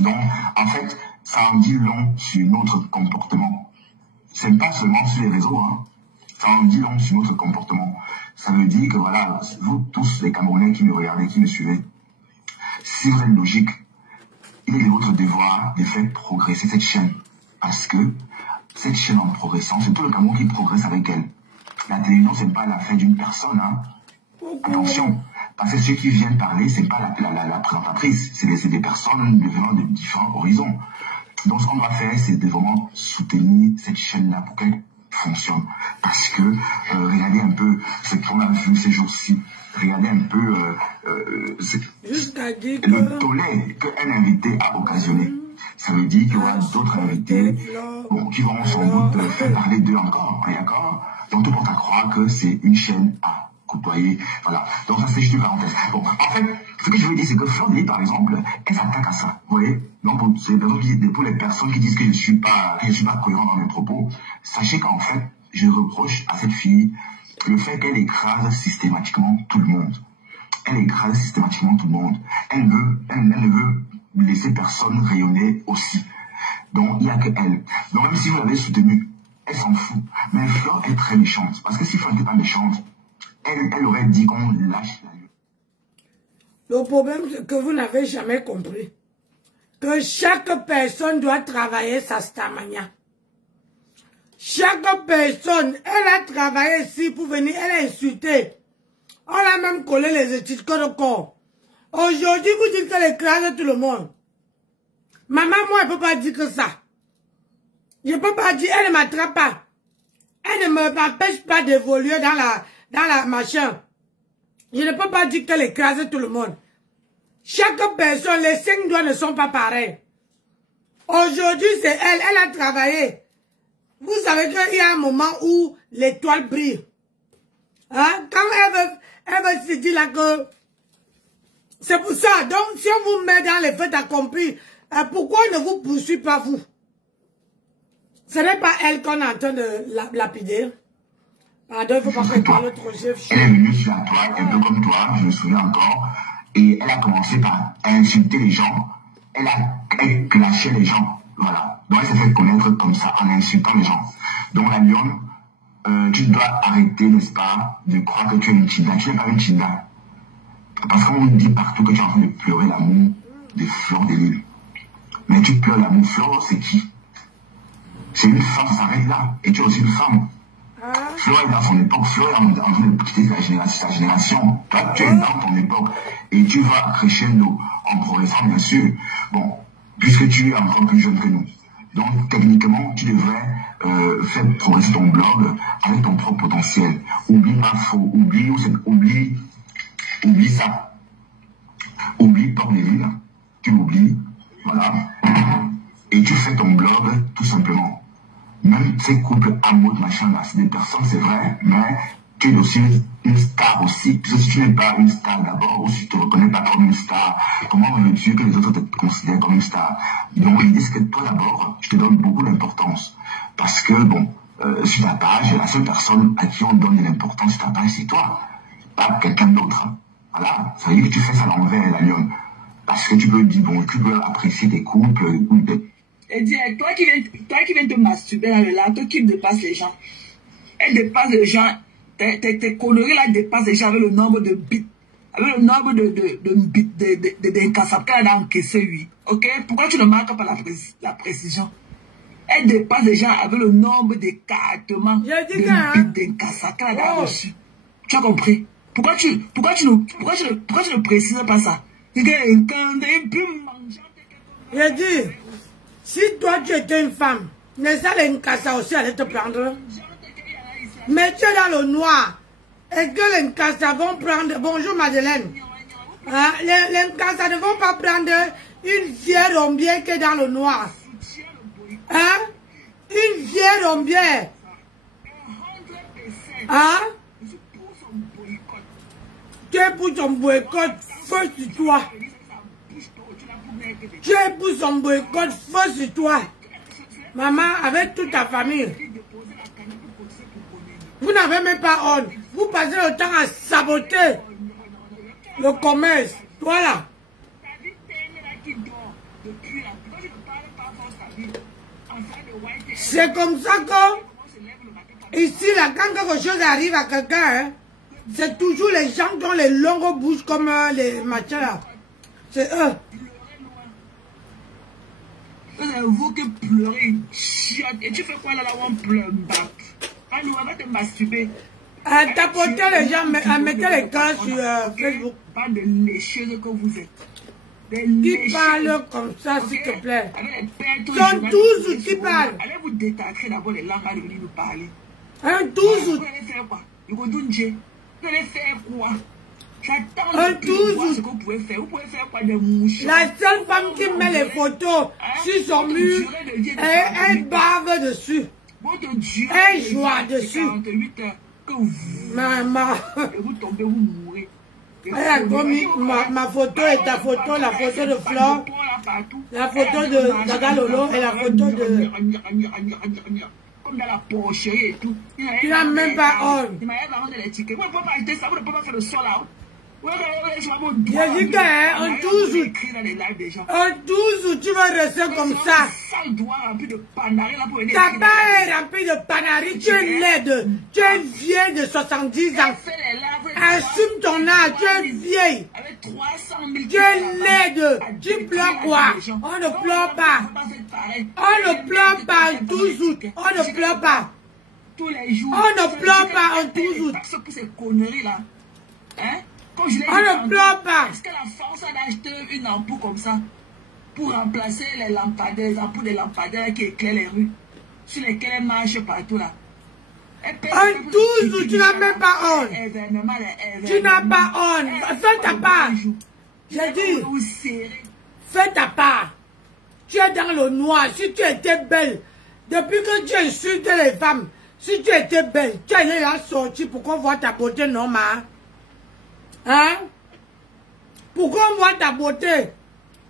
Donc, en fait, ça en dit long sur notre comportement. C'est pas seulement sur les réseaux, hein. Ça en dit long sur notre comportement. Ça veut dire que voilà, vous tous les Camerounais qui me regardez, qui me suivez, si vous êtes logique, il est de votre devoir de faire progresser cette chaîne. Parce que cette chaîne en progressant, c'est tout le Cameroun qui progresse avec elle. La télévision, c'est pas l'affaire d'une personne. Hein. Attention, parce que ceux qui viennent parler, c'est pas la présentatrice. C'est des personnes venant de différents horizons. Donc, ce qu'on doit faire, c'est de vraiment soutenir cette chaîne-là pour qu'elle fonctionne. Parce que, regardez un peu ce qu'on a vu ces jours-ci. Regardez un peu le tollé qu'un invité a occasionné. Ça veut dire qu'il y aura d'autres invités qui vont sans doute faire parler d'eux encore. D'accord? Donc tout le monde à croire que c'est une chaîne à côtoyer. Voilà. Donc ça c'est juste une parenthèse. Bon, en fait, ce que je veux dire, c'est que Flore de Lille, par exemple, elle s'attaque à ça. Vous voyez? Donc pour les personnes qui disent que je suis pas cohérent dans mes propos, sachez qu'en fait, je reproche à cette fille le fait qu'elle écrase systématiquement tout le monde. Elle écrase systématiquement tout le monde. Elle ne veut laisser personne rayonner aussi. Donc, il n'y a que elle. Donc, même si vous l'avez soutenue, elle s'en fout. Mais Flore est très méchante. Parce que si Flore n'était pas méchante, elle aurait dit qu'on lâche la Le problème, c'est que vous n'avez jamais compris que chaque personne doit travailler sa stamina. Chaque personne, elle a travaillé ici pour venir, elle a insulté. On a même collé les études de corps. Aujourd'hui, vous dites qu'elle écrase tout le monde. Maman, moi, elle ne peut pas dire que ça. Je ne peux pas dire, elle ne m'attrape pas. Elle ne m'empêche pas d'évoluer dans la machin. Je ne peux pas dire qu'elle écrase tout le monde. Chaque personne, les 5 doigts ne sont pas pareils. Aujourd'hui, c'est elle. Elle a travaillé. Vous savez qu'il y a un moment où l'étoile brille. Hein? Quand elle veut se dire là que... C'est pour ça. Donc, si on vous met dans les faits accomplis, pourquoi ne vous poursuit pas vous? Ce n'est pas elle qu'on est en train de lapider. Pardon, il ne faut pas que parle trop chef. Elle est venue sur la toile, un peu comme toi, je me souviens encore, et elle a commencé par insulter les gens. Elle clashait les gens. Voilà. Donc elle s'est fait connaître comme ça, en insultant les gens. Donc la lionne, tu dois arrêter, n'est-ce pas, de croire que tu es une Chinda. Tu n'es pas une Chinda. Parce qu'on vous dit partout que tu es en train de pleurer l'amour des fleurs de l'île. Mais tu pleures l'amour. Fleur, c'est qui? C'est une femme, ça s'arrête là. Et tu es aussi une femme. Fleur est dans son époque. Fleur est en train de quitter sa génération. Toi, tu es dans ton époque. Et tu vas crescendo en progressant, bien sûr. Bon, puisque tu es encore plus jeune que nous. Donc, techniquement, tu devrais faire progresser ton blog avec ton propre potentiel. Oublie ma faux. Oublie ça. Oublie Port des Villes. Tu l'oublies. Voilà. Et tu fais ton blog tout simplement. Même ces couples amoureux, machin, là, c'est des personnes, c'est vrai, mais tu es aussi une star aussi. Puisque si tu n'es pas une star d'abord, ou si tu ne te reconnais pas comme une star, comment veux-tu que les autres te considèrent comme une star? Donc l'idée, c'est que toi d'abord, je te donne beaucoup d'importance. Parce que, bon, sur ta page, la seule personne à qui on donne de l'importance sur ta page, c'est toi, pas quelqu'un d'autre. Voilà, ça veut dire que tu fais ça à l'envers, la lionne. Parce que tu peux dire, bon, tu peux apprécier tes couples, ou des... Et dis, toi qui viens te masturber dans le lac, toi qui dépasse les gens. Elle dépasse les gens. Tes conneries là dépassent les gens avec le nombre de bits. Avec le nombre de cassaps qu'elle a encaissé, oui. Ok? Pourquoi tu ne marques pas la précision? Elle dépasse les gens avec le nombre d'écartements de bits d'incassaps qu'elle a reçu. Tu as compris? Pourquoi tu ne précises pas ça? J'ai dit, si toi tu étais une femme, les Nkassa aussi allaient te prendre. Mais tu es dans le noir. Et que les Nkassa vont prendre... Bonjour Madeleine. Hein? Les Nkassa ne vont pas prendre une vieille rombière qui est dans le noir. Hein? Une vieille rombière. Hein? Tu es pour ton boycott, feu sur toi. Tu es pour son boycott, feu sur toi. Maman, avec toute ta famille. Vous n'avez même pas honte. Vous passez le temps à saboter le commerce. Voilà. C'est comme ça que, ici, là, quand quelque chose arrive à quelqu'un, hein, c'est toujours les gens qui ont les longues bouches comme les machins là. C'est eux. Vous qui pleurez, chiotte. Et tu fais quoi là où on pleure? On va te masturber. Tapoter les gens, mettez les cas sur Facebook. Pas de lécheuse que vous êtes. Qui parle comme ça, s'il te plaît? Ils sont tous qui parlent. Allez vous détacrer d'abord les langues à venir nous parler. Un tous. Vous allez faire quoi? Vous allez faire quoi? J'attends un de voir ce tous. que vous pouvez faire. Vous pouvez faire quoi? Des mouches? La seule femme qui met les photos sur son mur, elle bave dessus. Elle joue dessus. 48 heures que vous... Maman. Et vous tombez, vous mourrez. Elle a commis ma photo et ta photo, la photo de Flore, la photo de Dada Lolo et la photo de... Comme dans la porcherie et tout. Tu n'as même pas honte. Il m'a vraiment de l'étiquette. Vous ne pouvez pas acheter ça, vous ne pouvez pas faire le sol là. Je dis qu'un 12 tu vas rester comme ça. Ta barre est remplie de panari. Tu es laide. Tu es vieille de 70 ans. Assume ton âge, tu es vieille. Avec 300 000 Tu es laide. Tu pleures quoi? On ne pleure pas. On ne pleure pas en 12 août. On ne pleure pas. Tous les jours. On ne pleure pas en 12 août. Pour ces conneries là. Hein? On ne pleure pas. Est-ce que la France a acheté une ampoule comme ça pour remplacer les lampadaires, les ampoules de lampadaires qui éclairent les rues, sur lesquelles elles marchent partout là? En 12 août, tu n'as même pas honte. Tu n'as pas honte. Fais ta part. J'ai dit, fais ta part. Tu es dans le noir. Si tu étais belle, depuis que tu insultes les femmes, si tu étais belle, tu allais la sortir pour qu'on voit ta beauté normale. Hein? Pourquoi on voit ta beauté?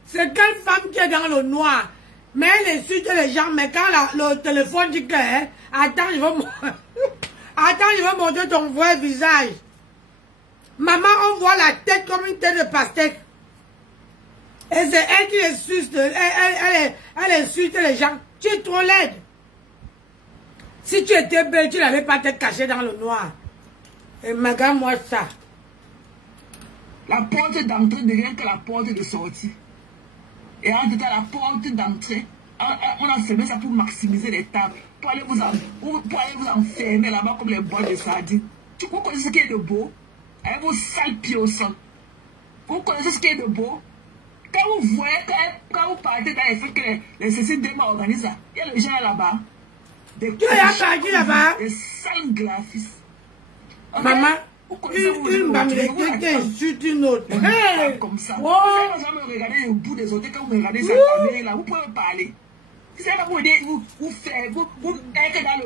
C'est quelle femme qui est dans le noir? Mais elle insulte les gens, mais quand le téléphone dit que, hein, attends, je veux montrer ton vrai visage. Maman, on voit la tête comme une tête de pastèque. Et c'est elle qui insulte, elle insulte les gens. Tu es trop laide. Si tu étais belle, tu n'allais pas te cacher dans le noir. Et regarde-moi ça. La porte d'entrée devient que la porte de sortie. Et en tout cas, la porte d'entrée, on a fermé ça pour maximiser les tables. Pour aller vous enfermer là-bas comme les boîtes de sardines. Vous connaissez ce qui est de beau? Avec vos sales pieds au sol. Vous connaissez ce qui est de beau? Quand vous voyez, quand vous partez dans les faits que les CCDM organisent ça, il y a les gens là-bas. Tu as parti là-bas? Des sales graphistes. Okay? Maman, une bamilette qui insulte une autre. Hey! Comme ça. Oh! Vous allez me regarder au bout des autres quand vous me regardez cette caméra là, vous pouvez me parler. C'est ça vous êtes dans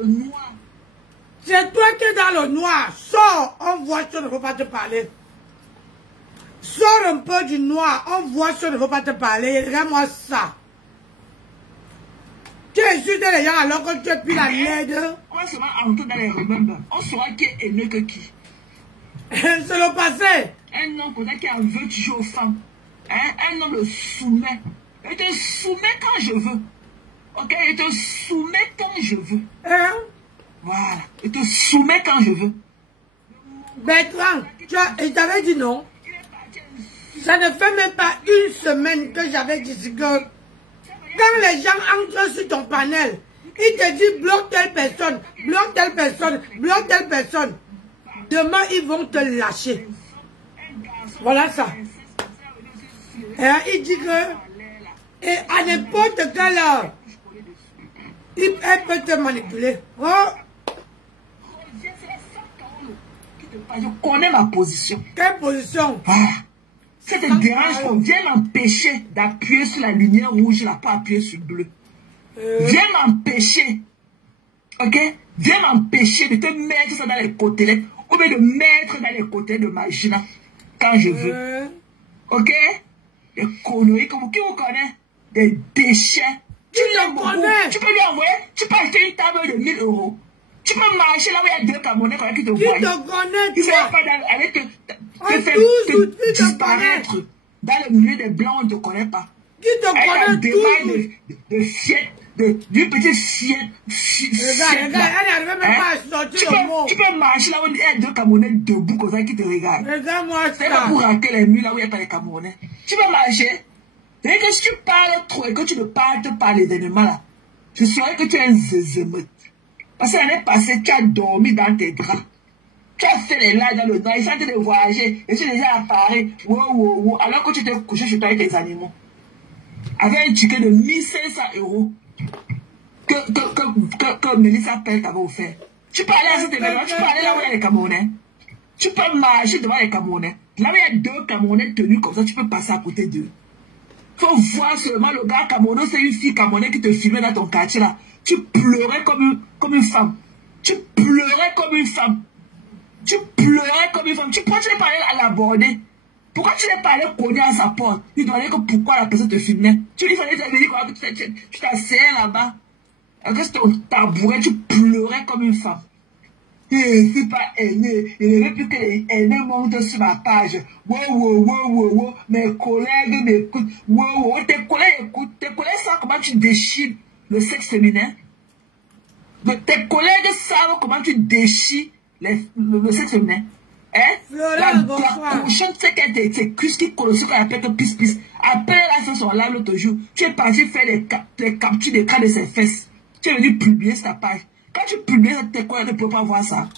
le noir. C'est toi qui es dans le noir. Sors, on voit si on ne veut pas te parler. Sors un peu du noir, on voit si on ne veut pas te parler. Regarde-moi ça. Tu insultes les gens alors que tu es plus la laide. On va seulement entrer dans les remember. On saura qui est haineux que qui. C'est le passé. Un homme peut-être qui en veut toujours aux femmes. Hein? Un homme le soumet. Il te soumet quand je veux. Ok? Il te soumet quand je veux. Hein? Voilà. Il te soumet quand je veux. Bertrand, je t'avais dit non. Ça ne fait même pas une semaine que j'avais dit que quand les gens entrent sur ton panel, ils te disent bloque telle personne, bloque telle personne, bloque telle personne. Demain, ils vont te lâcher. Voilà ça. Et là, il dit que, et à n'importe quelle heure, elle peut te manipuler. Oh. Je connais ma position. Quelle position? Voilà. Ça te dérange pas. Viens m'empêcher d'appuyer sur la lumière rouge, je n'ai pas appuyé sur le bleu. Viens m'empêcher. Ok? Viens m'empêcher de te mettre ça dans les côtés. Ou bien de mettre dans les côtés de ma gina quand je veux. Ok? Des conneries comme qui vous connaît? Des déchets. Tu peux lui envoyer, tu peux acheter une table de 1000 €. Tu peux marcher là où il y a 2 Camerounais qui te voient. Qui te connaît, tu sais pas avec te disparaître dans le milieu des blancs, on ne te connaît pas. Qui te connaît toujours? De fillette, d'une petite fillette. Regarde, elle n'arrive même pas à sortir le mot. Tu peux marcher là où il y a 2 Camerounais debout comme ça qui te regardent. Regarde-moi ça. C'est pas pour rentrer les nuits là où il n'y a pas les Camerounais. Tu peux marcher. Et que si tu parles trop et que tu ne parles pas les événements là, je saurais que tu es un zézémeute. Parce que l'année passée, tu as dormi dans tes draps. Tu as fait les lives dans le temps, ils sont en train de voyager, et tu es déjà à Paris, alors que tu t'es couché chez toi avec tes animaux. Avec un ticket de 1500 € que Mélissa Pell t'avait offert. Tu peux aller à cet événement, tu peux aller là où il y a les Camerounais. Tu peux marcher devant les Camerounais. Là où il y a 2 Camerounais tenus comme ça, tu peux passer à côté d'eux. Il faut voir seulement le gars Camerounais, c'est une fille Camerounais qui te filmait dans ton quartier là. Tu pleurais comme une femme. Tu pleurais comme une femme. Tu pleurais comme une femme. Pourquoi tu n'es pas allé à l'aborder? Pourquoi tu n'es pas allé cogner à sa porte? Il doit dire que pourquoi la personne te filmait. Tu lui fallait te dire quoi? Tu t'asseyais là-bas. Avec ton tabouret, tu pleurais comme une femme. C'est pas aîné. Il ne veut plus que les aînés montent sur ma page. Mes collègues m'écoutent. Tes collègues écoutent. Tes collègues savent comment tu déchires le sexe féminin. Tes collègues savent comment tu déchires le sexe féminin. Hein? La bonsoir. cochonne, c'est qu'elle tes cuisses qui collent aussi qu'on appelle que pisse. Après, là, ça sont là l'autre jour. Tu es parti faire les captures d'écran de ses fesses. Tu es venu publier sa page. Quand tu publiais, tes quoi, tu ne peux pas voir ça.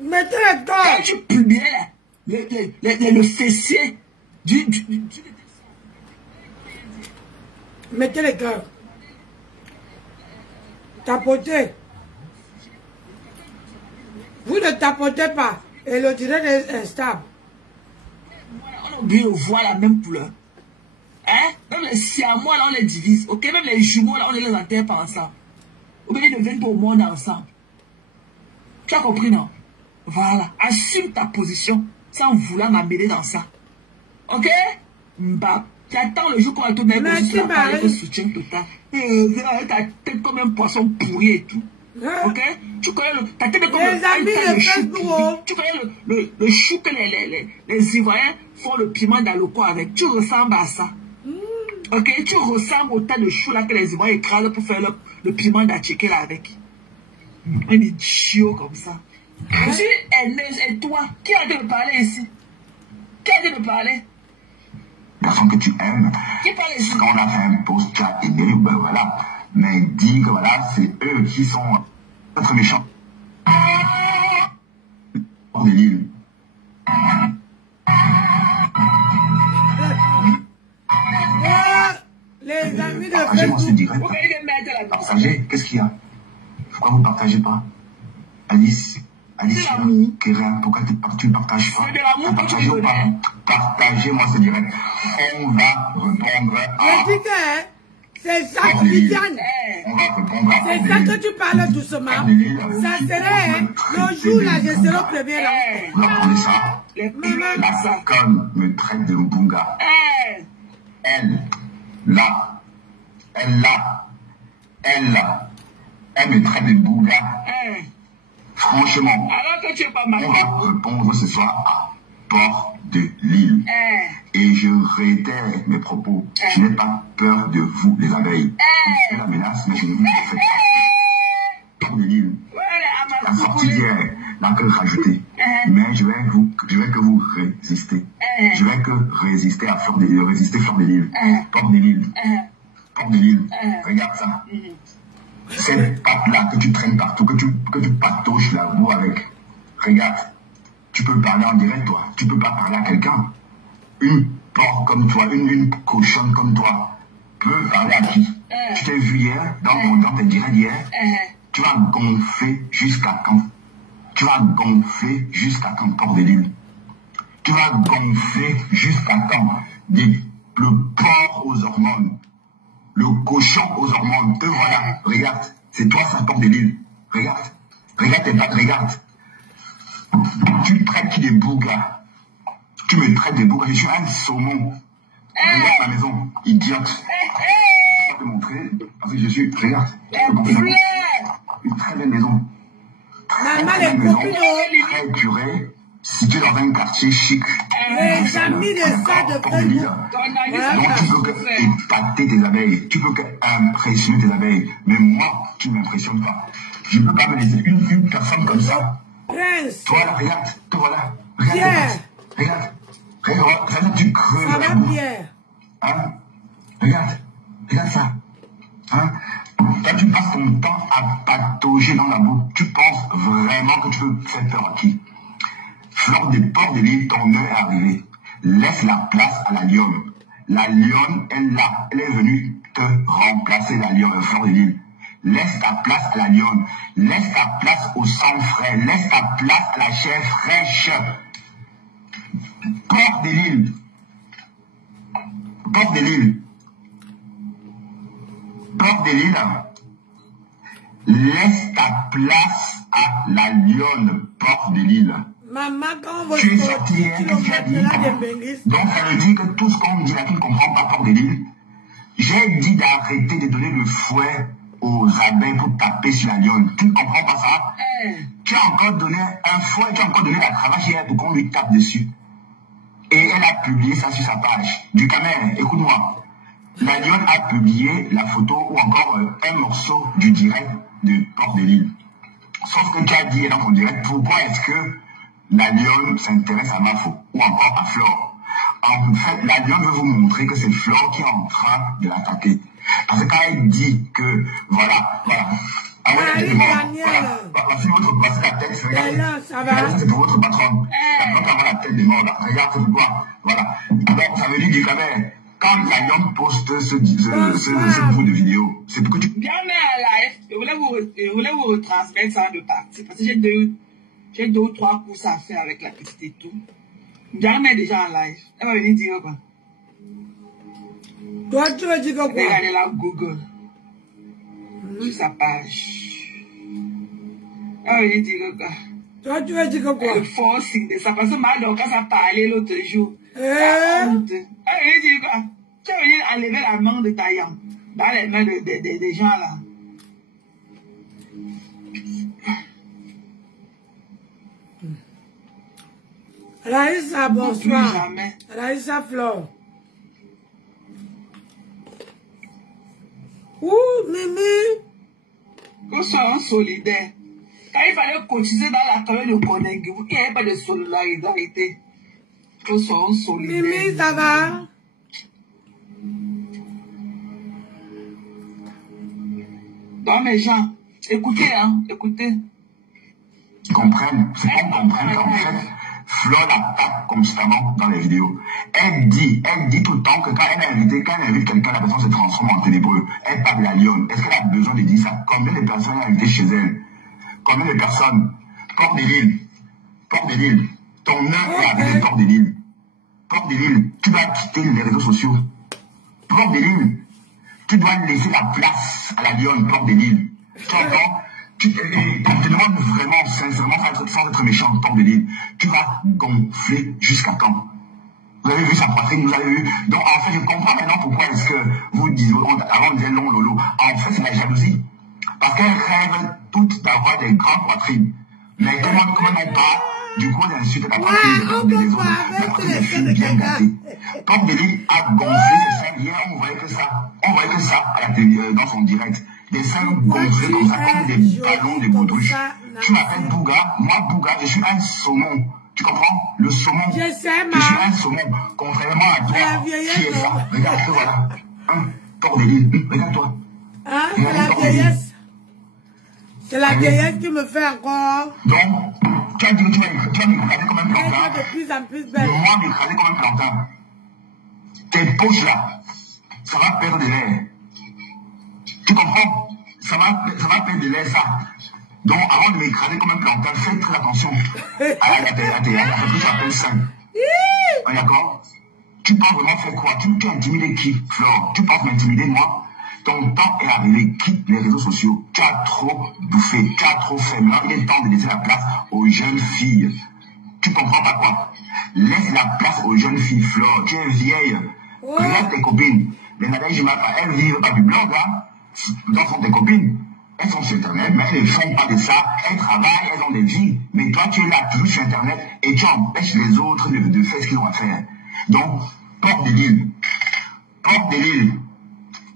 Mettez les gars. Quand tu publiais le fessier du... Mettez les gars. Tapotez. Vous ne tapotez pas. Et le direct est instable. On a oublié de voir la même couleur. Hein? Même les siamois, là, on les divise. Ok? Même les jumeaux, là, on les enterre pas ensemble. Ou bien ils ne viennent pas au monde ensemble. Tu as compris, non? Voilà. Assume ta position sans vouloir m'amener dans ça. Ok? Mbap. Tu attends le jour qu'on va te mettre sur la parole de soutien total. Ta tête comme un poisson pourri et tout. Ok? Tu connais ta tête comme un chou pourri. Tu connais le chou que les Ivoiriens font le piment d'Aloko avec. Tu ressembles à ça. Ok? Tu ressembles au tas de choux là que les Ivoiriens écrasent pour faire le piment d'Atchiké là avec. Un idiot comme ça. Je suis haineuse et toi, qui a de me parler ici? Qui a de me parler? Personne que tu aimes. Qui parle ici? Quand on a fait un post, tu as aimé, ben voilà. Mais dis que voilà, c'est eux qui sont très méchants. Hors de l'île. Les amis de Partagez-moi ce direct. Partagez, qu'est-ce qu'il y a? Pourquoi vous ne partagez pas? Alice, Kérin, pourquoi tu ne partages pas? Partagez ou pas? Partagez-moi ce direct. On va répondre à... Je dis que c'est ça, Christiane. C'est ça que tu parles doucement. Ça serait le jour là, je serai au premier rang. Vous apprenez ça? La conne me traite de Mbunga. Elle me traite de Mbunga. Franchement, on va répondre ce soir à Port de Lille. Et je réitère mes propos. Je n'ai pas peur de vous, les abeilles. C'est la menace, mais je ne vous fais pas. Port de Lille. La sortie d'hier n'a que rajouté. Mais je vais que vous résister. Je vais que résister à Fleur de Lille. Port de Lille. Port de Lille. Regarde ça. Cette patte-là que tu traînes partout, que tu patauches la boue avec. Regarde. Tu peux parler en direct, toi. Tu peux pas parler à quelqu'un. Une porc comme toi, une cochonne comme toi, peut parler à qui? Tu t'es vu hier, dans tes directs d'hier. Tu vas gonfler jusqu'à quand? Tu vas gonfler jusqu'à quand, Port de Lille? Tu vas gonfler jusqu'à quand? Le porc aux hormones, le cochon aux hormones, te voilà. Regarde, c'est toi, ça, Port de Lille. Regarde, regarde tes pattes, regarde. Tu traites qui des bougas? Tu me traites des bougas, je suis un saumon. Regarde ma maison, idiote. Je vais te montrer, parce que je suis, regarde. Une très belle maison. Très belle maison, très curée, située dans un quartier chic. Les amis de ça de Facebook. Donc tu peux que épater tes abeilles, tu peux que impressionner tes abeilles. Mais moi, tu ne m'impressionnes pas. Je ne peux pas me laisser une personne comme ça. Toi là, regarde, toi là. Regarde, tu creux. Ça va, Pierre. Hein? Regarde ça. Hein? Toi, tu passes ton temps à patauger dans la boue. Tu penses vraiment que tu peux faire peur à qui? Fleur des Ports de Lille, ton heure est arrivée. Laisse la place à la lionne. La lionne elle est venue te remplacer, la lionne, Fleur de Lille. Laisse ta place à la lionne. Laisse ta place au sang frais. Laisse ta place à la chair fraîche. Port de Lille. Port de Lille. Port de Lille. Laisse ta place à la lionne, Port de Lille. Maman, quand vous tu es sorti hier, qu'est-ce que tu as dit? Donc ça veut dire que tout ce qu'on dit là, tu ne comprends pas, Port de Lille. J'ai dit d'arrêter de donner le fouet aux abeilles pour taper sur la lionne. Tu ne comprends pas ça? Tu as encore donné un fouet, tu as encore donné la cravache hier pour qu'on lui tape dessus. Et elle a publié ça sur sa page. Du Camer, écoute-moi. La lionne a publié la photo ou encore un morceau du direct de Port de Lille. Sauf que tu as dit dans ton direct, pourquoi est-ce que la lionne s'intéresse à Mafo ou encore à Flore. En fait, la lionne veut vous montrer que c'est Flore qui est en train de l'attaquer. Parce que quand elle dit que, voilà. Ah ouais, elle est morte. Voici votre voici la tête. Regardez. Ça va. C'est pour votre patronne. La patronne qui a la tête des morts. Regarde, c'est pour toi. Voilà. Alors, ça veut dire que quand la lionne poste ce bout de vidéo, c'est pour que tu... Bien, mais à live, je voulais vous retransmettre ça de partie. Parce que j'ai deux ou trois courses à faire avec la petite et tout. Bien, mais déjà en live. Elle va venir dire quoi? Toi, tu veux dire quoi? Regardez là, Google. Sur sa page. Elle va venir dire quoi? Toi, tu veux dire quoi? Le forcing de ça. Parce que Madon, quand ça parlait l'autre jour, la honte. Elle va venir dire quoi? Tu vas venir enlever la main de ta yam dans les mains des gens là. Raïssa, bonsoir. Raïssa Flore. Ouh, Mimi. Qu'on soit solidaire. Quand il fallait cotiser dans la colonne de Konengue, il n'y avait pas de solidarité. Qu'on soit solidaire. Mimi, ça va? Donc, mes gens, écoutez, hein, écoutez. Ils comprennent, c'est qu'on comprenne qu'en fait, Flore l'attaque constamment dans les vidéos. Elle dit tout le temps que quand elle invite quelqu'un, la personne se transforme en ténébreux. Elle parle de la lionne. Est-ce qu'elle a besoin de dire ça? Combien de personnes elle a invité chez elle? Combien de personnes? Port de Lille. Ton œuvre est avec Port de Lille. Port de Lille, tu dois quitter les réseaux sociaux. Port de Lille, tu dois laisser la place à la lionne, Port de Lille. Tu entends? Je te demande vraiment, sincèrement, sans être méchant, Port de Lille, tu vas gonfler jusqu'à quand? Vous avez vu sa poitrine, vous avez vu. Donc, en fait, je comprends maintenant pourquoi est-ce que vous dites, avant on disait long lolo. En fait, c'est la jalousie. Parce qu'elles rêvent toutes d'avoir des grandes poitrines. Mais tout le monde, comme même pas, du coup, on insulte la poitrine des autres. Parce que les filles bien gâtées. Port de Lille a gonflé ses seins. Hier, on voyait que ça. On voyait que ça à la télé, dans son direct. Des seins gonflés comme ça, comme des ballons de baudruche. Tu m'appelles Bouga. Moi, Bouga, je suis un saumon. Tu comprends? Le saumon. Je suis un saumon. Contrairement à toi, qui est ça. Regarde, voilà. Port de Lille. Regarde-toi. Hein? C'est la vieillesse. C'est la vieillesse qui me fait encore. Donc, tu as dit que tu vas m'écraser comme un plantain. Elle est de plus en plus belle. Moi, m'écraser comme un plantain. Tes poches là, ça va perdre de l'air. Tu comprends? Ça va perdre de l'air, ça. Donc, avant de m'écraser comme un plantain, fais très attention à ce que j'appelle ça. D'accord? Tu penses vraiment faire quoi? Tu intimider qui, Flore? Tu penses m'intimider, moi? Ton temps est arrivé, quitte les réseaux sociaux. Tu as trop bouffé, tu as trop fait. Maintenant, il est temps de laisser la place aux jeunes filles. Tu comprends pas quoi? Laisse la place aux jeunes filles, Flore. Tu es vieille. Regarde tes copines. Les Nadège Jimapa, elles vivent pas du blog, hein. Donc, sont tes copines. Elles sont sur Internet, mais elles ne font pas de ça. Elles travaillent, elles ont des vies. Mais toi, tu es là, toujours sur Internet, et tu empêches les autres de faire ce qu'ils ont à faire. Donc, Port de Lille. Port de Lille.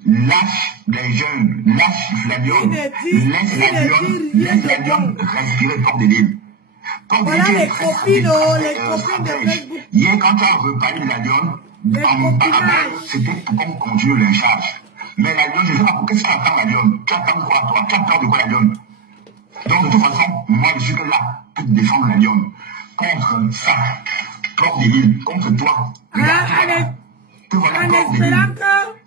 Lâche les jeunes, lâche la lionne, laisse la lionne respirer, Port de Lille. Voilà les copines, les copines de Facebook. Hier, quand tu as reparlé de la lionne, en parallèle, c'était pour qu'on continue le lynchage. Mais la lionne, je ne sais pas pour qu'est-ce que tu attends la lionne. Tu attends quoi, toi? Tu as peur de quoi, la lionne? Donc, de toute façon, moi, je suis que là pour défendre la lionne. Contre ça, Port de Lille, contre toi. Allez,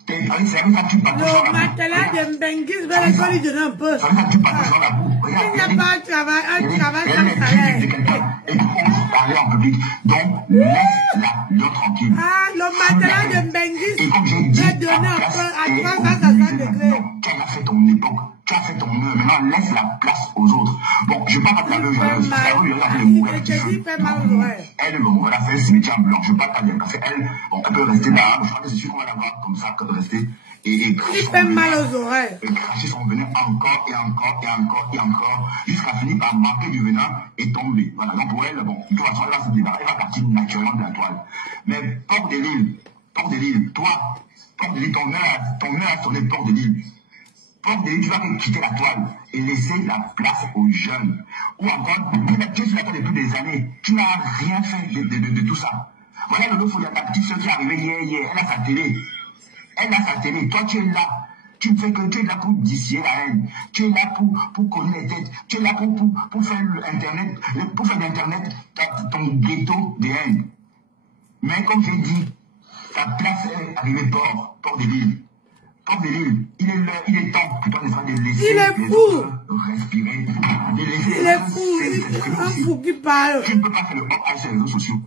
en espérant que le matelas de Mbengis va les donner un peu. Ça veut dire que tu parles dans la boue. Il n'y a pas un travail sans salaire. Et tu oses parler en public. Donc, laisse la lionne tranquille. Ah, le matelas de Mbengis va donner un peu à 360 degrés. Tu as fait ton époque. Tu as fait ton œuvre. Maintenant, laisse la place aux autres. Bon, je ne vais pas parler de la leuve. Elle, bon, on va la faire un cimetière blanc. Je ne vais pas parler parce qu'elle, bon, elle peut rester là. Je crois que c'est sûr qu'on va la voir comme ça, rester. Et fait mal aux oreilles. Et cracher son venin encore et encore et encore et encore, jusqu'à finir par marquer du venin et tomber. Voilà, donc pour elle, bon, de toute façon, elle va se débarrasser, elle va partir naturellement de la toile. Mais Port de Lille, toi, Port de Lille, ton œil a sonné Port de Lille. Comme tu dois quitter la toile et laisser la place aux jeunes. Ou encore, tu es sur la toile depuis des années. Tu n'as rien fait de tout ça. Voilà le Folia, ta petite soeur qui est arrivée hier. Elle a sa télé. Elle a sa télé. Toi, tu es là. Tu ne fais que tu es là pour distiller la haine. Tu es là pour connaître les têtes. Tu es là pour faire l'Internet, pour faire d'Internet ton ghetto de haine. Mais comme j'ai dit, ta place est arrivée Port de Lille. Port de Lille, il est temps pour toi de laisser les autres respirer. Il est fou, un fou qui parle. Tu ne peux pas faire le hors sur les réseaux sociaux.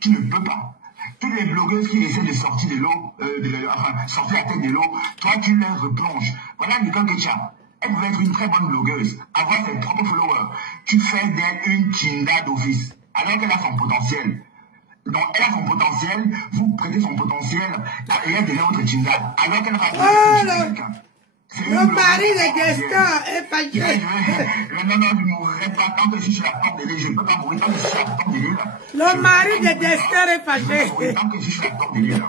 Tu ne peux pas. Toutes les blogueuses qui essaient de sortir de l'eau, sortir la tête de l'eau, toi tu les replonges. Voilà Nicole Ketcha. Elle pouvait être une très bonne blogueuse, avoir ses propres followers. Tu fais d'elle une Chinda d'office, alors qu'elle a son potentiel. Donc elle a son potentiel, vous prêtez son potentiel, et elle devient votre Chinda, alors qu'elle n'a pas quelqu'un. Le mari de Gaston est fâché. Non, je ne mourrai pas tant que je suis sur la porte de l'île. Je ne peux pas mourir tant que je suis sur la porte de l'île. Le mari de Gaston est fâché. Tant que je suis sur la porte de l'île.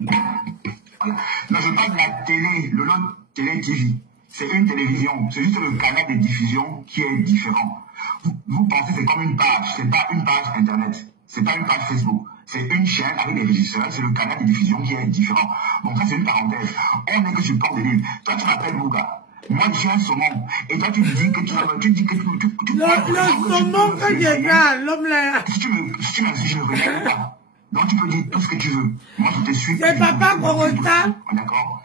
Non, je parle de la télé, le lot Télé TV. C'est une télévision. C'est juste le canal de diffusion qui est différent. Vous pensez que c'est comme une page. C'est pas une page Internet. C'est pas une page Facebook. C'est une chaîne avec des régisseurs, c'est le canal de diffusion qui est différent. Donc ça c'est une parenthèse. On est que sur Port de Lille. Toi tu m'appelles Bouga. Moi je suis un saumon. Et toi tu dis que tu le saumon que je garde, l'homme là. Si je regarde pas. Donc tu peux dire tout ce que tu veux. Moi je te suis. C'est papa Corota. D'accord.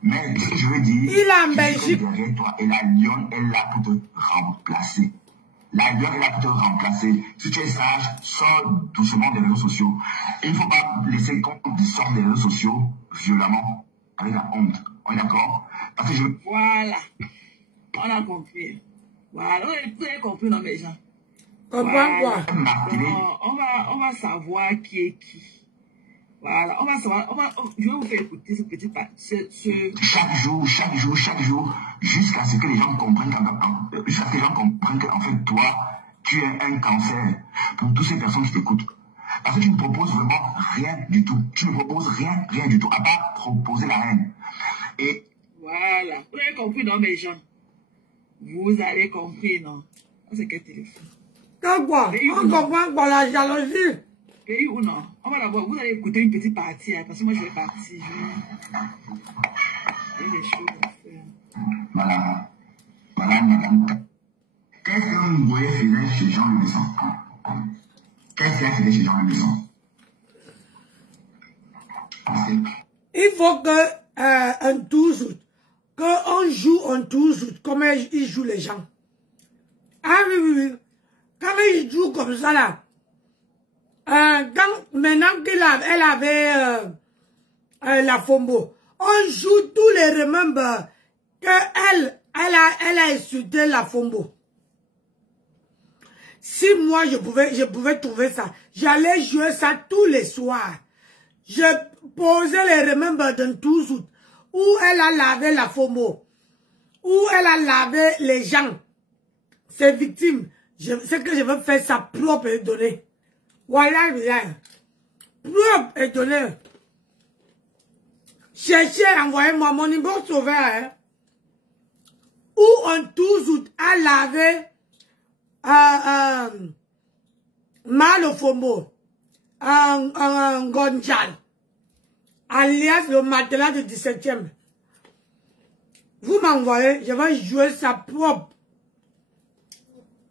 Mais ce que je veux dire, il est en Belgique. Derrière toi et la lionne est là pour te remplacer. La lionne est là pour te remplacer. Si tu es sage, sors doucement des réseaux sociaux. Il ne faut pas laisser qu'on sorte des réseaux sociaux violemment, avec la honte. On est d'accord? Parce que je... Voilà. On a compris. Voilà. Vous avez compris, non, mes gens? Comprends quoi? On va savoir qui est qui. Voilà, on va savoir, je vais vous faire écouter ce petit Chaque jour, jusqu'à ce que les gens comprennent qu'en fait, toi, tu es un cancer pour toutes ces personnes qui t'écoutent. Parce que tu ne proposes vraiment rien du tout. Tu ne proposes rien du tout, à part proposer la haine. Et... Voilà, vous avez compris, non, mes gens? Vous avez compris, non? C'est quel téléphone? Quoi? On comprend quoi, la jalousie? Pays ou non? On va d'abord, vous allez écouter une petite partie, hein, parce que moi je vais partir. Il y a des choses à faire. Voilà, madame. Qu'est-ce que vous voyez faire chez Jean Le Messon? Qu'est-ce qu'il a fait chez Jean Le Messon? Il faut que, un 12 août, qu'on joue un 12 août, comme ils jouent les gens. Ah oui. Quand ils jouent comme ça là, maintenant qu'elle avait la Fombo, on joue tous les remember que elle a insulté la Fombo. Si moi je pouvais trouver ça, j'allais jouer ça tous les soirs. Je posais les remember d'un 12 août où elle a lavé la Fombo, où elle a lavé les gens, ses victimes. C'est que je veux faire ça propre et donner. Voilà, propre et donné. Cherchez, envoyez-moi mon numéro sauveur. Hein. Où on 12 août a lavé Mal au Fombo, un Gonjal, alias le matelas de 17e. Vous m'envoyez, je vais jouer ça propre.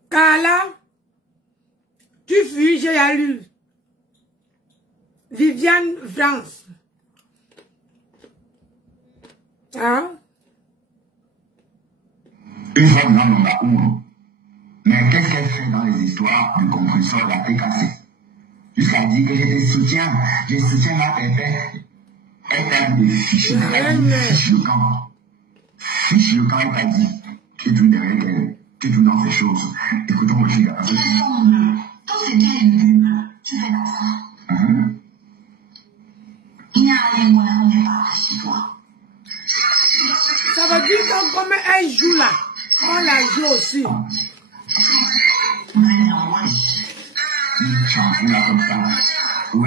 Car là, tu fuis, j'ai lu. Viviane France. Hein? Une fois dans la cour. Mais qu'est-ce qu'elle fait dans les histoires du compresseur de la PKC? Jusqu'à dire que je soutiens la pépé. Elle t'a des fiches le camp. Fiche le camp, elle t'a dit. Tu es tout derrière elle. Tu es tout dans ces choses. Écoutons le fille. Quand c'était une lune, tu fais comme ça. Il n'y a rien moi quand tu parles chez toi. Ça veut dire que comme elle joue là, on la joue aussi.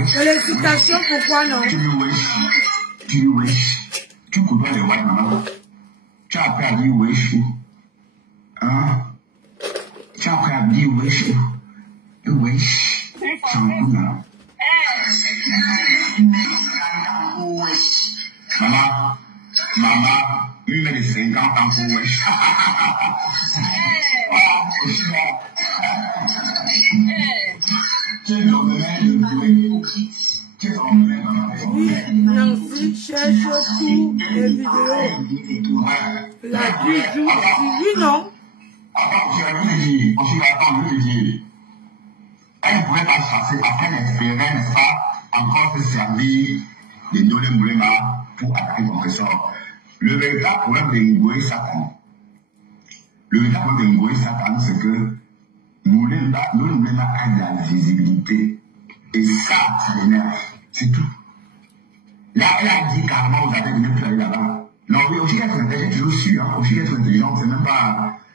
Félicitations, pourquoi non? Tu côtoies les white maman. Tu as appris à dire wesh. Hein? Tu as appris à dire wesh. Wesh. C'est un coup là. Maman, une mère de 50 ans pour wesh. Nancy cherche tous les vidéos. La du jour suivi, non? Elle pourrait pas chasser, après elle espérait, n'est-ce pas, encore se servir de Ndolé Moulema pour attaquer son trésor. Le véritable problème de Ngoé Satan, c'est que Moulema a de la visibilité. Et ça l'énerve. C'est tout. Là, elle a dit carrément aux adeptes de ne plus aller là-bas. Non, oui, aussi qu'être intelligent, j'ai toujours su, hein. Aussi qu'être intelligent,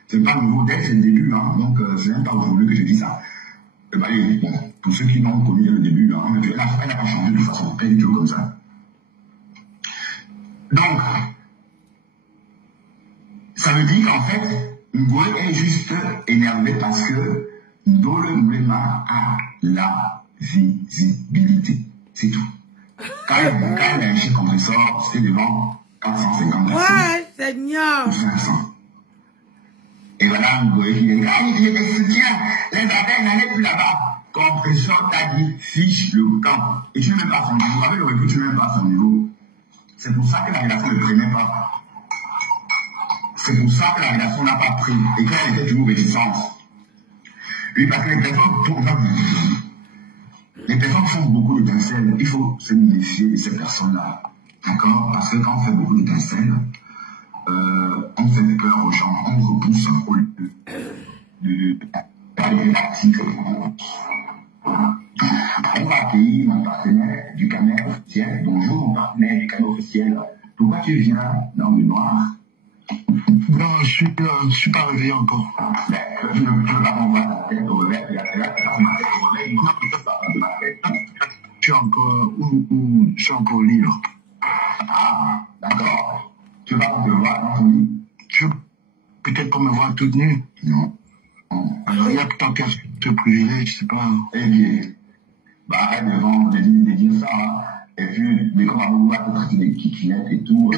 c'est pas nouveau dès c'est le début, hein. Donc, c'est même pas aujourd'hui que je dis ça. Bah, bon, pour ceux qui l'ont connu dès le début, hein, elle n'a pas changé de toute façon, elle est toujours comme ça. Donc, ça veut dire qu'en fait, Ngoé est juste énervé parce que Ndolé Moulema a la visibilité. C'est tout. Quand elle a un chèque compresseur, c'était devant 450 personnes. Ouais, Seigneur. 500. Et voilà Ngoé qui dit, il des soutiens, les affaires n'allaient plus là-bas. Compresseur t'a dit, fiche le camp. Et tu n'es même pas son niveau. Avec le recul, tu n'es même pas son niveau. C'est pour ça que la rédaction ne prenait pas. C'est pour ça que la rédaction n'a pas pris. Et qu'elle était toujours réticente. Oui, parce que les personnes font beaucoup d'étincelles. Il faut se méfier de ces personnes-là. D'accord? Parce que quand on fait beaucoup d'étincelles, on fait peur aux gens, on repousse un peu de l'actif. On va accueillir mon partenaire du canal officiel. Bonjour, mon partenaire du canal officiel. Pourquoi tu viens dans le noir? Non, je suis pas réveillé encore. Je ne peux pas m'envoyer la tête au réveil. Je suis encore au lit là. Ah, d'accord. Tu vas te voir dans ton lit? Peut-être qu'on me voit toute nue. Non. Alors il y a tant qu'à te privilège, je sais pas. Eh bien, bah arrête de dire ça. Hein. Et puis, dès qu'on va vouloir te traiter des kikinettes et tout.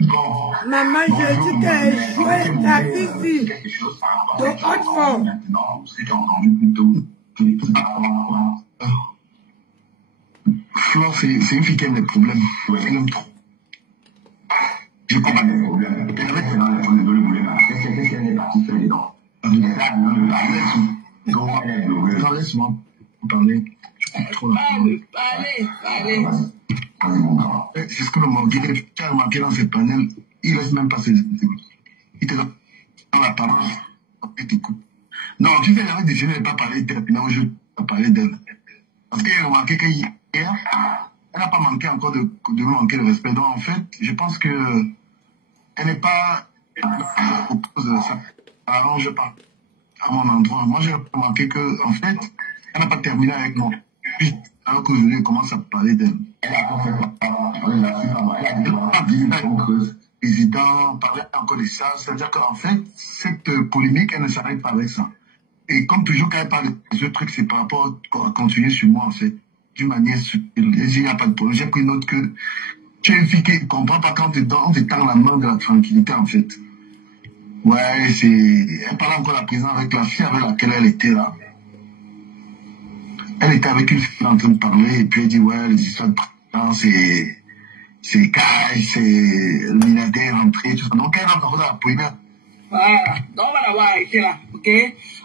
Bon. Maman, je dis qu'elle jouait la Fifi de Haute-Fort. Non, c'est j'ai entendu plutôt. Tu sais pas comment quoi. Flore, c'est une fille qui aime les problèmes. Ouais. Elle aime trop. Je comprends les problèmes. Et avec c'est dans les choses de Ndolé Moulema. Qu'est-ce qu'elle est partie faire dedans? Non, laisse-moi parler. Je comprends trop la Parlez. C'est ce que le manquait. Tu as remarqué dans ces panels, il laisse même pas ses idées. Il te donne la parole. Il t'écoute. Non, tu sais, j'avais décidé de ne pas parler d'elle, puis là, je vais parler d'elle. Parce qu'il a remarqué qu'hier, elle n'a pas manqué encore de me manquer de respect. Donc, en fait, je pense que elle n'est pas. Elle propose ça. Arrange pas à mon endroit. Moi, j'ai remarqué que, en fait, elle n'a pas terminé avec moi. Puis, alors qu'aujourd'hui, elle commence à parler d'elle. Elle a pas fait quoi? Elle a dit président, parler encore de ça. C'est-à-dire qu'en fait, cette polémique, elle ne s'arrête pas avec ça. Et comme toujours, quand elle parle de ce truc, c'est par rapport à continuer sur moi, en fait. D'une manière subtile. Il n'y a pas de problème. J'ai pris note que tu es une fille qui ne comprend pas quand on te tend la main de la tranquillité, en fait. Ouais, elle parle encore à présent avec la fille avec laquelle elle était là. Elle était avec une fille en train de parler, et puis elle dit, ouais, les histoires de président, c'est cash, c'est le milliardaire rentré, tout ça. Donc elle rentre dans la première. Voilà. Donc on va d'abord arrêter là, ok?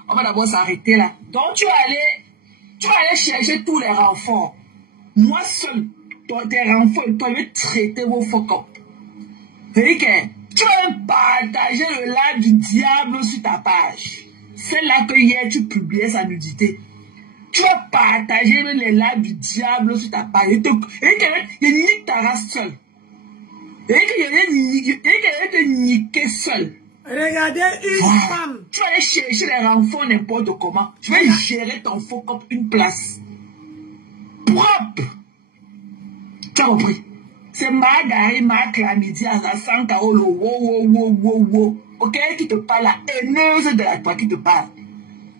On va d'abord s'arrêter là. Donc tu vas aller chercher tous les renforts. Moi seul, tes renforts, toi, je vais traiter vos fuck-up. C'est-à-dire que tu vas même partager le live du diable sur ta page. C'est là que hier tu publiais sa nudité. Tu vas partager les lives du diable sur ta page. Et il nique ta race seule. Et il te niquer seul. Regardez une femme. Tu vas aller chercher les renforts n'importe comment. Tu vas gérer ton faux comme une place. Propre. Tu as compris? C'est Magari, ma Clamidia, à 100 wow. Ok, qui te parle, la haineuse de la toi qui te parle.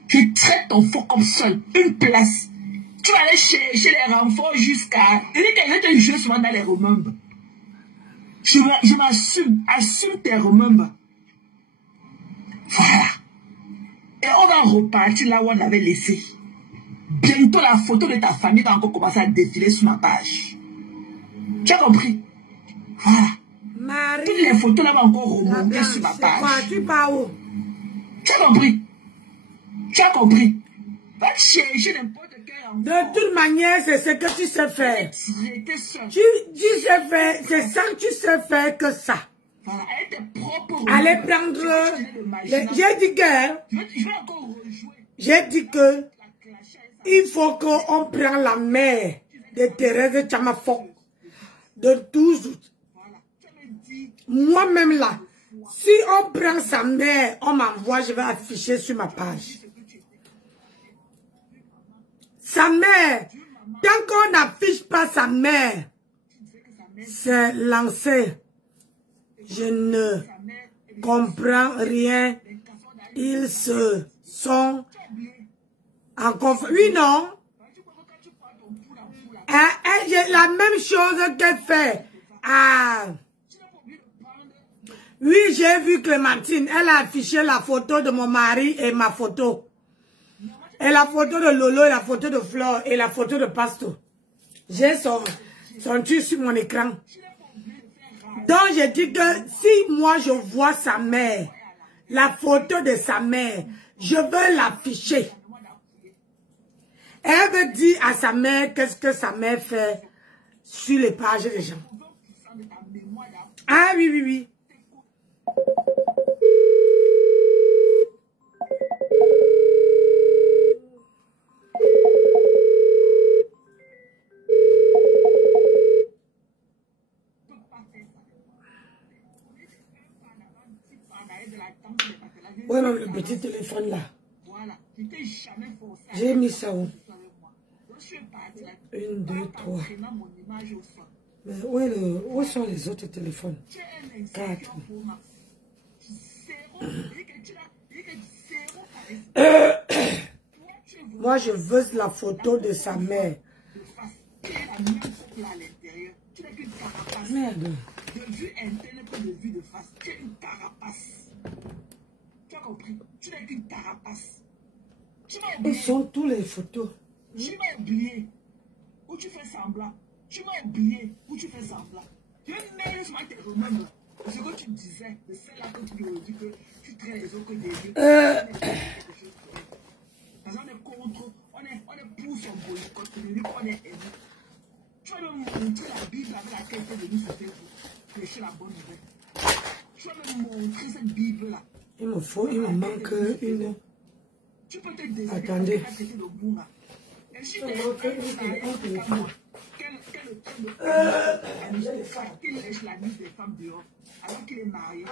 Tu traites ton faux comme seul, une place. Tu vas aller chercher les renforts jusqu'à... Il dit qu'elle te jouer souvent dans les remembres. Je m'assume, assume tes remembres. Voilà. Et on va repartir là où on avait laissé. Bientôt la photo de ta famille va encore commencer à défiler sur ma page. Tu as compris? Voilà. Marie, toutes les photos là vont encore remonter sur ma page. Quoi, tu pars où? Tu as compris? Tu as compris? Va chercher n'importe quel enfant. De toute manière, c'est ce que tu sais faire. Tu sais faire, c'est ça que tu sais faire que ça. Voilà, avec tes propres... Allez prendre... J'ai dit que... Il faut qu'on prenne la mère de Thérèse Chamafok de 12 août. Moi-même là, si on prend sa mère, on m'envoie, je vais afficher sur ma page. Sa mère, tant qu'on n'affiche pas sa mère, c'est lancé. Je ne comprends rien. Ils se sont en conflit. Oui, non. J'ai la même chose qu'elle fait. Ah. Oui, j'ai vu Clémentine. Elle a affiché la photo de mon mari et ma photo. Et la photo de Lolo, et la photo de Flore, et la photo de Pasto. J'ai son truc sur mon écran. Donc, j'ai dit que si moi je vois sa mère, la photo de sa mère, je veux l'afficher. Elle veut dire à sa mère qu'est-ce que sa mère fait sur les pages des gens. Ah oui, oui, oui. Oui, non, le petit téléphone là. J'ai mis ça où? 1, 2, 3. Mais où sont les autres téléphones? 4. Moi, je veux la photo de sa mère. Merde. De vue interne que de vue de face. Tu es une carapace. Tu as compris? Tu n'es qu'une carapace. Où sont tous les photos? Tu m'as oublié. Où tu fais semblant. Tu m'as oublié. Où tu fais semblant. Tu veux mêler sur tes remèdes. Ce que tu disais, de celle-là que tu dis que tu traites les autres des yeux. Parce qu'on est contre, on est pour son boycott, on est aimé. Tu vas me montrer la Bible avec laquelle tu es venu sur Facebook, prêcher la bonne nouvelle. Tu vas me montrer cette Bible-là. Il me manque une. Tu peux te déshabiller. Attendez. Et si tu es qu'il lèche la mise des femmes dehors, alors qu'il est marié.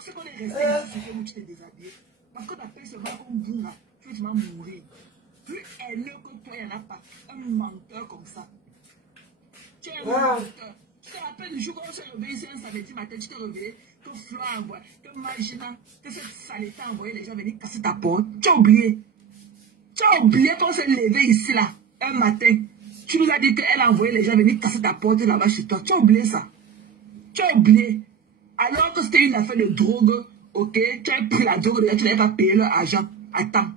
C'est qu'on est resté ici, c'est que tu t'es déshabillé. Parce que tu appelles ce mec comme Bouna, tu vas mourir. Plus haineux que toi, il n'y en a pas. Un menteur comme ça. Tu es un menteur. Tu te rappelles le jour où on s'est réveillé, c'est un samedi matin, tu t'es réveillé, que Flore a envoyé, que Magina, que cette saleté a envoyé les gens venir casser ta porte. Tu as oublié. Tu as oublié qu'on s'est levé ici, là, un matin. Tu nous as dit qu'elle a envoyé les gens venir casser ta porte là-bas chez toi. Tu as oublié ça. Tu as oublié. Alors que c'était une affaire de drogue, ok, tu as pris la drogue, tu n'avais pas payé leur argent. Attends.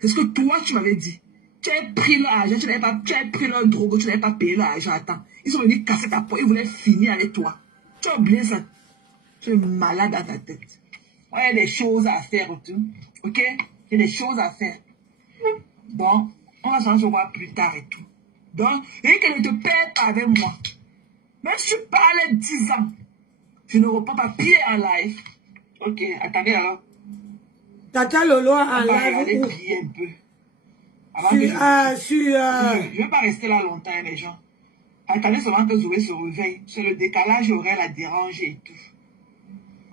C'est ce que toi, tu m'avais dit. Tu as pris leur argent, tu as pris leur drogue, tu n'avais pas payé leur argent. Attends. Ils sont venus casser ta porte, ils voulaient finir avec toi. Tu as oublié ça. Tu es malade à ta tête. Il y a des choses à faire autour. Ok? Il y a des choses à faire. Bon, on va s'en voir plus tard et tout. Donc, et que ne te perds pas avec moi. Même si tu parlais 10 ans, je ne reprends pas pied en live. Ok, attendez alors. Tata Lolo en live. Regardez prier un peu. Je ne vais pas rester là longtemps, les gens. Attendez seulement que Zoé se réveille. C'est le décalage horaire la dérange et tout.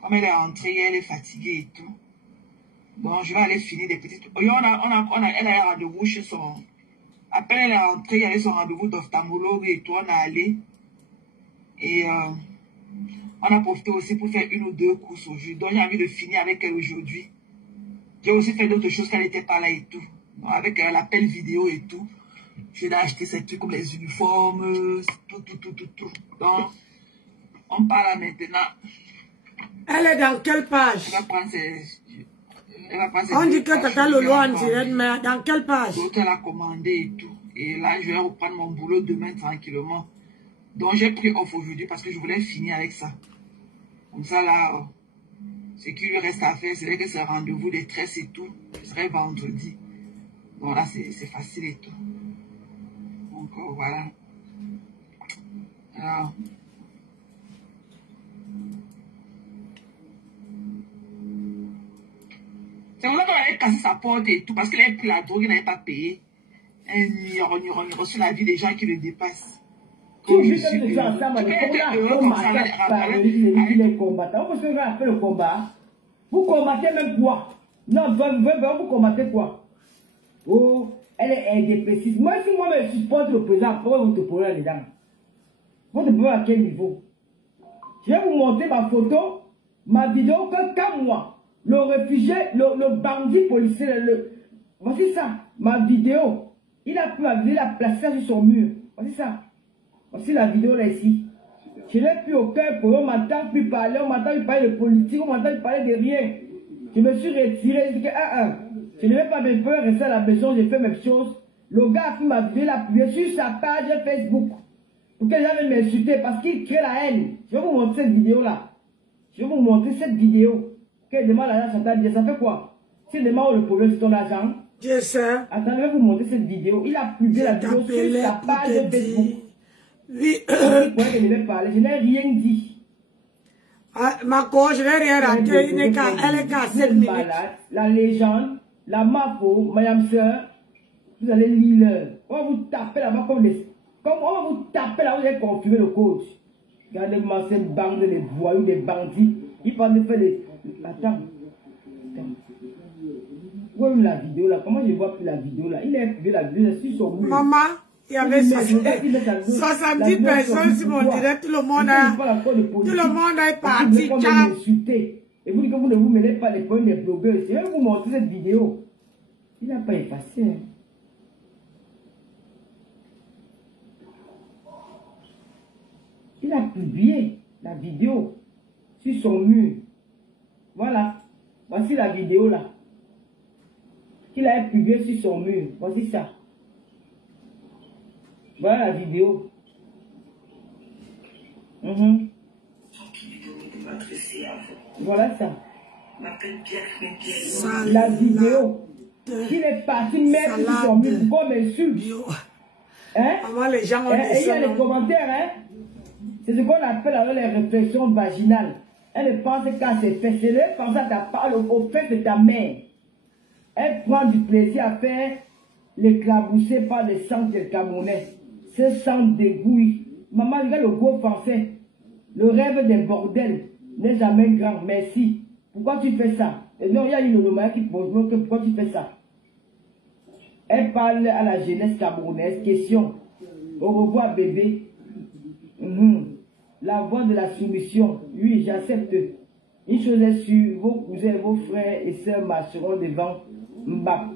Comme elle est rentrée, elle est fatiguée et tout. Bon, je vais aller finir des petites... Elle a un rendez-vous chez son... Après, elle est rentrée, elle a son rendez-vous d'ophtalmologue et tout, on a allé. Et on a profité aussi pour faire 1 ou 2 courses aujourd'hui. Donc j'ai envie de finir avec elle aujourd'hui. J'ai aussi fait d'autres choses qu'elle n'était pas là et tout. Donc, avec l'appel vidéo et tout. Je vais acheter ces trucs comme les uniformes, tout. Donc, on part là maintenant. Elle est dans quelle page? Elle va prendre ses on dit que Tata Lolo en direct, mais dans quelle page? L'autre, elle a commandé et tout. Et là, je vais reprendre mon boulot demain tranquillement. Donc, j'ai pris off aujourd'hui parce que je voulais finir avec ça. Comme ça, là, ce qui lui reste à faire, c'est vrai que c'est rendez-vous des tresses et tout. Ce serait vendredi. Donc là, c'est facile et tout. Donc, voilà. Alors, c'est pour ça qu'on avait cassé sa porte et tout, parce qu'elle avait pris la drogue, il n'avait pas payé. Un ignoron sur la vie des gens qui le dépassent. Comme je suis le combattant. Parce que vous avez fait le combat. Vous combattez même quoi? Non, vous combattez quoi? Oh, elle est dépressive. Moi, si moi je supporte le président, pourquoi vous te posez dedans? Vous te posez à quel niveau? Je vais vous montrer ma photo, ma vidéo, que quand moi, le réfugié, le bandit policier, voici ça, ma vidéo. Il a pris ma vidéo, il a placé ça sur son mur. Voici ça. Voici la vidéo là ici. Je n'ai plus aucun problème, on m'entend plus parler, on m'entend plus parler de politique, on m'entend plus parler de rien. Je me suis retiré, je dis que je ne vais pas me faire rester à la maison, j'ai fait mes choses. Le gars a pris ma vidéo, il a publié sur sa page Facebook. Pour que les gens viennent m'insulter parce qu'il crée la haine. Je vais vous montrer cette vidéo là. Je vais vous montrer cette vidéo. Qu'elle demande à l'argent, ça fait quoi? S'il demande le problème, c'est ton argent. Je sais. Attendez, je vais vous montrer cette vidéo. Il a publié la vidéo sur sa page Facebook. Oui. Je n'ai rien dit. Ma coach, je n'ai rien raté. Elle est qu'à 7 minutes. La légende, la Mafo, Madame Sœur, vous allez lire. On va vous taper là-bas comme des. Comme on va vous taper là, vous allez confirmer le coach. Regardez-moi cette bande de voyous, des bandits. Ils parlent de faire des. Attends. Où est la vidéo là? Comment je vois plus la vidéo là? Il a publié la vidéo là sur son mur. Maman, il y avait 70 personnes sur mon direct. Tout le monde est parti. Et vous dites que vous ne vous mêlez pas les problèmes des blogueurs. Je vais vous montrer cette vidéo. Il n'a pas effacé. Il a publié la vidéo sur son mur. Voilà. Voici la vidéo là. Qu'il a publié sur son mur. Voici ça. Voilà la vidéo. Voilà ça. La vidéo. Il est parti mettre sur son mur comme insulte. Hein? Les gens ont et il y a les commentaires, hein? C'est ce qu'on appelle alors les réflexions vaginales. Elle ne pense qu'à ses fesses. Elle ne pense à ta parole aux fesses de ta mère. Elle prend du plaisir à faire l'éclabousser par les sangs des Camerounais. Ce sang dégouille. Maman, regarde le gros français. Le rêve des bordels n'est jamais grand. Merci. Pourquoi tu fais ça? Et non, il y a une Lomaya qui pose pourquoi tu fais ça? Elle parle à la jeunesse camerounaise. Question. Au revoir, bébé. La voix de la soumission. Oui, j'accepte. Une chose est sûre, vos cousins, vos frères et sœurs marcheront devant Mbap.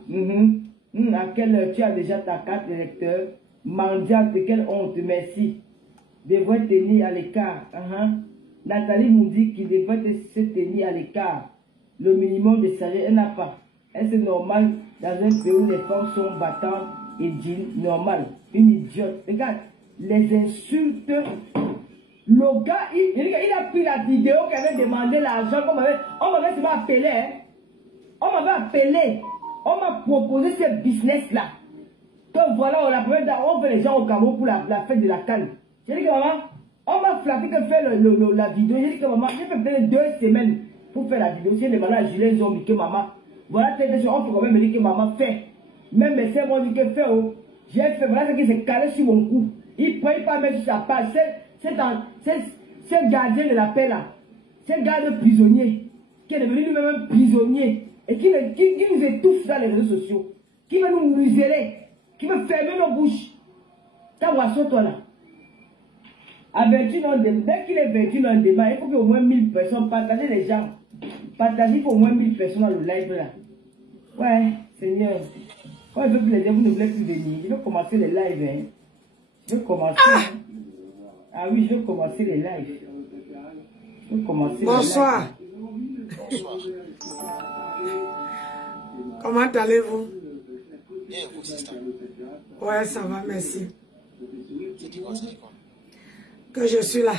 À quelle heure tu as déjà ta carte d'électeur? Mendiante, de quelle honte, merci. Devrait tenir à l'écart. Nathalie nous dit qu'il devrait se tenir à l'écart. Le minimum de salaire, elle n'a pas. Est-ce normal dans un pays où les femmes sont battantes et dignes? Normal. Une idiote. Regarde, les insultes. Le gars, il a pris la vidéo qui avait demandé l'argent. On m'avait souvent appelé. Hein? On m'avait appelé. On m'a proposé ce business-là. Donc voilà, on fait les gens au Cameroun pour la fête de la canne. J'ai dit que maman, on m'a flatté que faire la vidéo. J'ai dit que maman, j'ai fait peut-être 2 semaines pour faire la vidéo. J'ai demandé à Julien, ils ont dit que maman, voilà, on peut quand même me dire que maman fait. Même mes sœurs m'ont dit que fait. Oh. J'ai fait, voilà ce qui s'est calé sur mon cou. Il ne peut pas mettre sur sa page. C'est gardien de la paix là. C'est un garde prisonnier. Qui est devenu lui-même prisonnier. Et qui nous étouffe dans les réseaux sociaux. Qui veut nous museler. Qui veut fermer nos bouches. T'as boisson toi là. À 21 dès qu'il est 21 débat, il faut qu'au moins 1000 personnes partagent les gens. Partagez pour au moins 1000 personnes dans le live là. Ouais, Seigneur. Quand je veux plus les gens, vous ne voulez plus venir. Je veux commencer les lives. Hein. Je veux commencer. Ah oui, je veux commencer les lives. Je veux commencer Bonsoir. les lives. Comment allez-vous? Bien, vous, sister. Ouais, ça va, merci. C'est dit quoi, Que je suis là.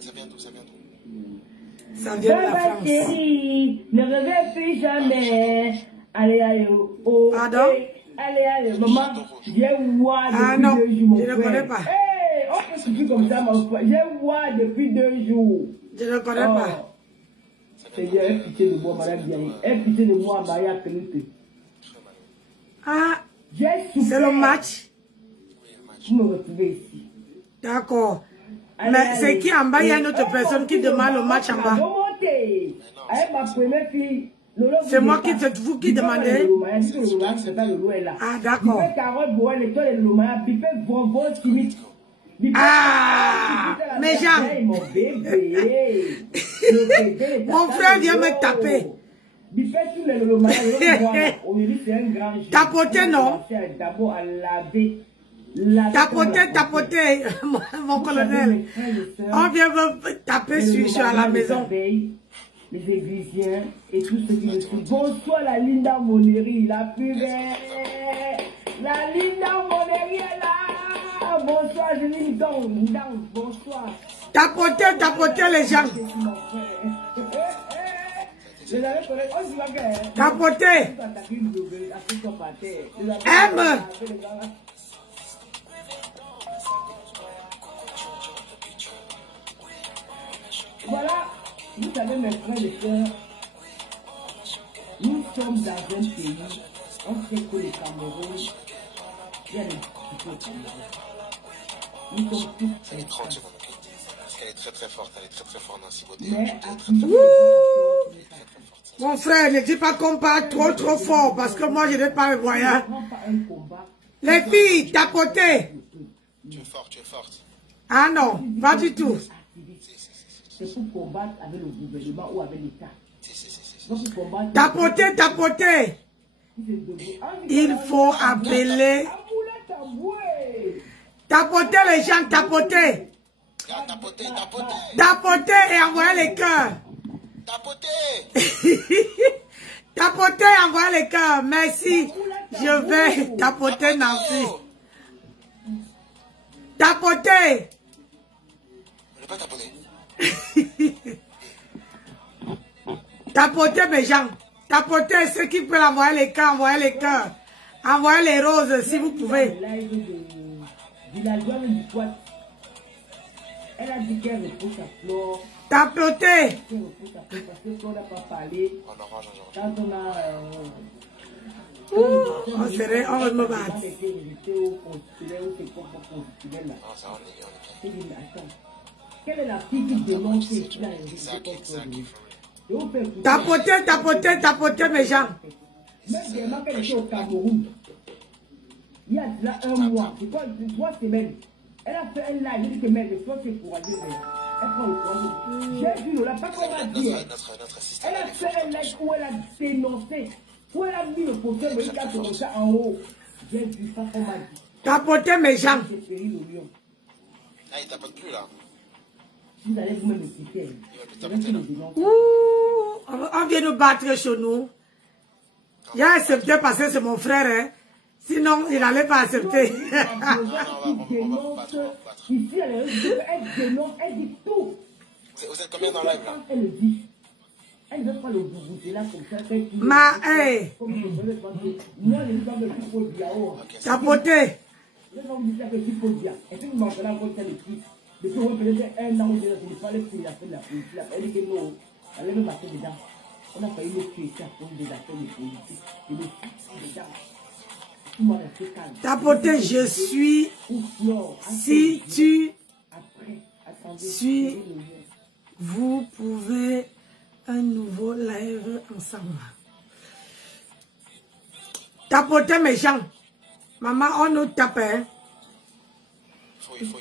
Ça vient d'où, ça vient d'où? Ça vient de la France. Chérie, ne reviens plus jamais. Allez, allez, oh. Pardon? Allez, allez, maman, j'ai voir Ah depuis non, 2 jours, mon je frère. ne connais pas. Hey, on peut se dire comme ça, mon frère. J'ai voir depuis 2 jours. Je ne connais pas. Seigneur, aie pitié de moi, madame Biaye. Aie pitié de moi, Maria Pelute. Ah, J'ai souffert. c'est le match? Vous me retrouvez ici. D'accord. Allez, Mais c'est allez. qui en bas? Il y a une Et autre personne qui demande le match en bas. Remontez. Avec ma première fille. C'est moi qui, c'est vous qui demandez? Ah, d'accord. Ah, mais Jean. Mon frère vient me taper. Tapoter, non? Tapoter, mon colonel. On vient me taper sur à la maison. Les églisiens et tous ceux qui me suivent. Bonsoir la Linda Moneri, la plus belle. La Linda Moneri est là. Bonsoir, je dis bonsoir. Tapoter les gens. Tapoter. Aime. Voilà. Vous savez, mes frères et sœurs, nous sommes dans un pays, on sait que le Cameroun, il y a des difficultés au Cameroun. Nous sommes tous Elle est tranquille, elle est très très forte, Nancy Beauté. mais Mon frère, ne dis pas qu'on parle trop fort parce que moi je n'ai pas le moyen. Les filles, tapoter. Tu es forte. Ah non, pas du tout. c'est pour combattre avec le gouvernement ou avec l'État. Tapoter. Il faut appeler. Tapoter les gens, tapoter. Tapoter et envoyer les cœurs. Tapoter et envoyer les cœurs. Merci. Je vais tapoter Nancy. Tapoter. Ne pas tapoter. Tapoter mes gens. Tapoter ceux qui peuvent envoyer les cœurs, envoyer les cœurs. Envoyer les roses si vous pouvez. Elle a dit qu'elle repousse sa flore. Tapoter. On va me battre. Quelle est la fille qui demande Tapoter mes gens. Même tellement qu'elle était au Cameroun. Il y a là un mois, c'est quoi, 3 semaines. Elle a fait un live, elle dit que mais le soir c'est pour aller elle prend le courage. J'ai vu, là, pas qu'on va dire. Elle a fait un live où elle a dénoncé, où elle a mis le poteau, mais il a tourné ça en haut. J'ai vu, pas qu'on m'a dit. Tapoter mes gens. Ah, il tapote plus là. Vous allez vous me citer. On vient nous battre chez nous. Il a accepté parce que c'est mon frère. Hein. Sinon, il n'allait pas accepter. Ici, elle dénonce, elle dit tout. Vous êtes combien dans le live là? Elle le dit. Elle ne veut pas le boubouter là comme ça. Ma, hey. Moi, je ne veux pas me faire pour le diao. Tapoter. Je ne veux pas me faire pour le diao. Et puis, vous m'en parlez encore de plus. Depuis on faisait un an, je ne pas les filles, la police. Elle dit que non, elle avait marqué dedans. On a failli le tuer à cause des affaires de politique. Et le tuer dedans. Tapoter, je suis. Si tu suis, vous pouvez un nouveau live ensemble. Tapoter mes gens. Maman, on nous tape. Hein? Il faut.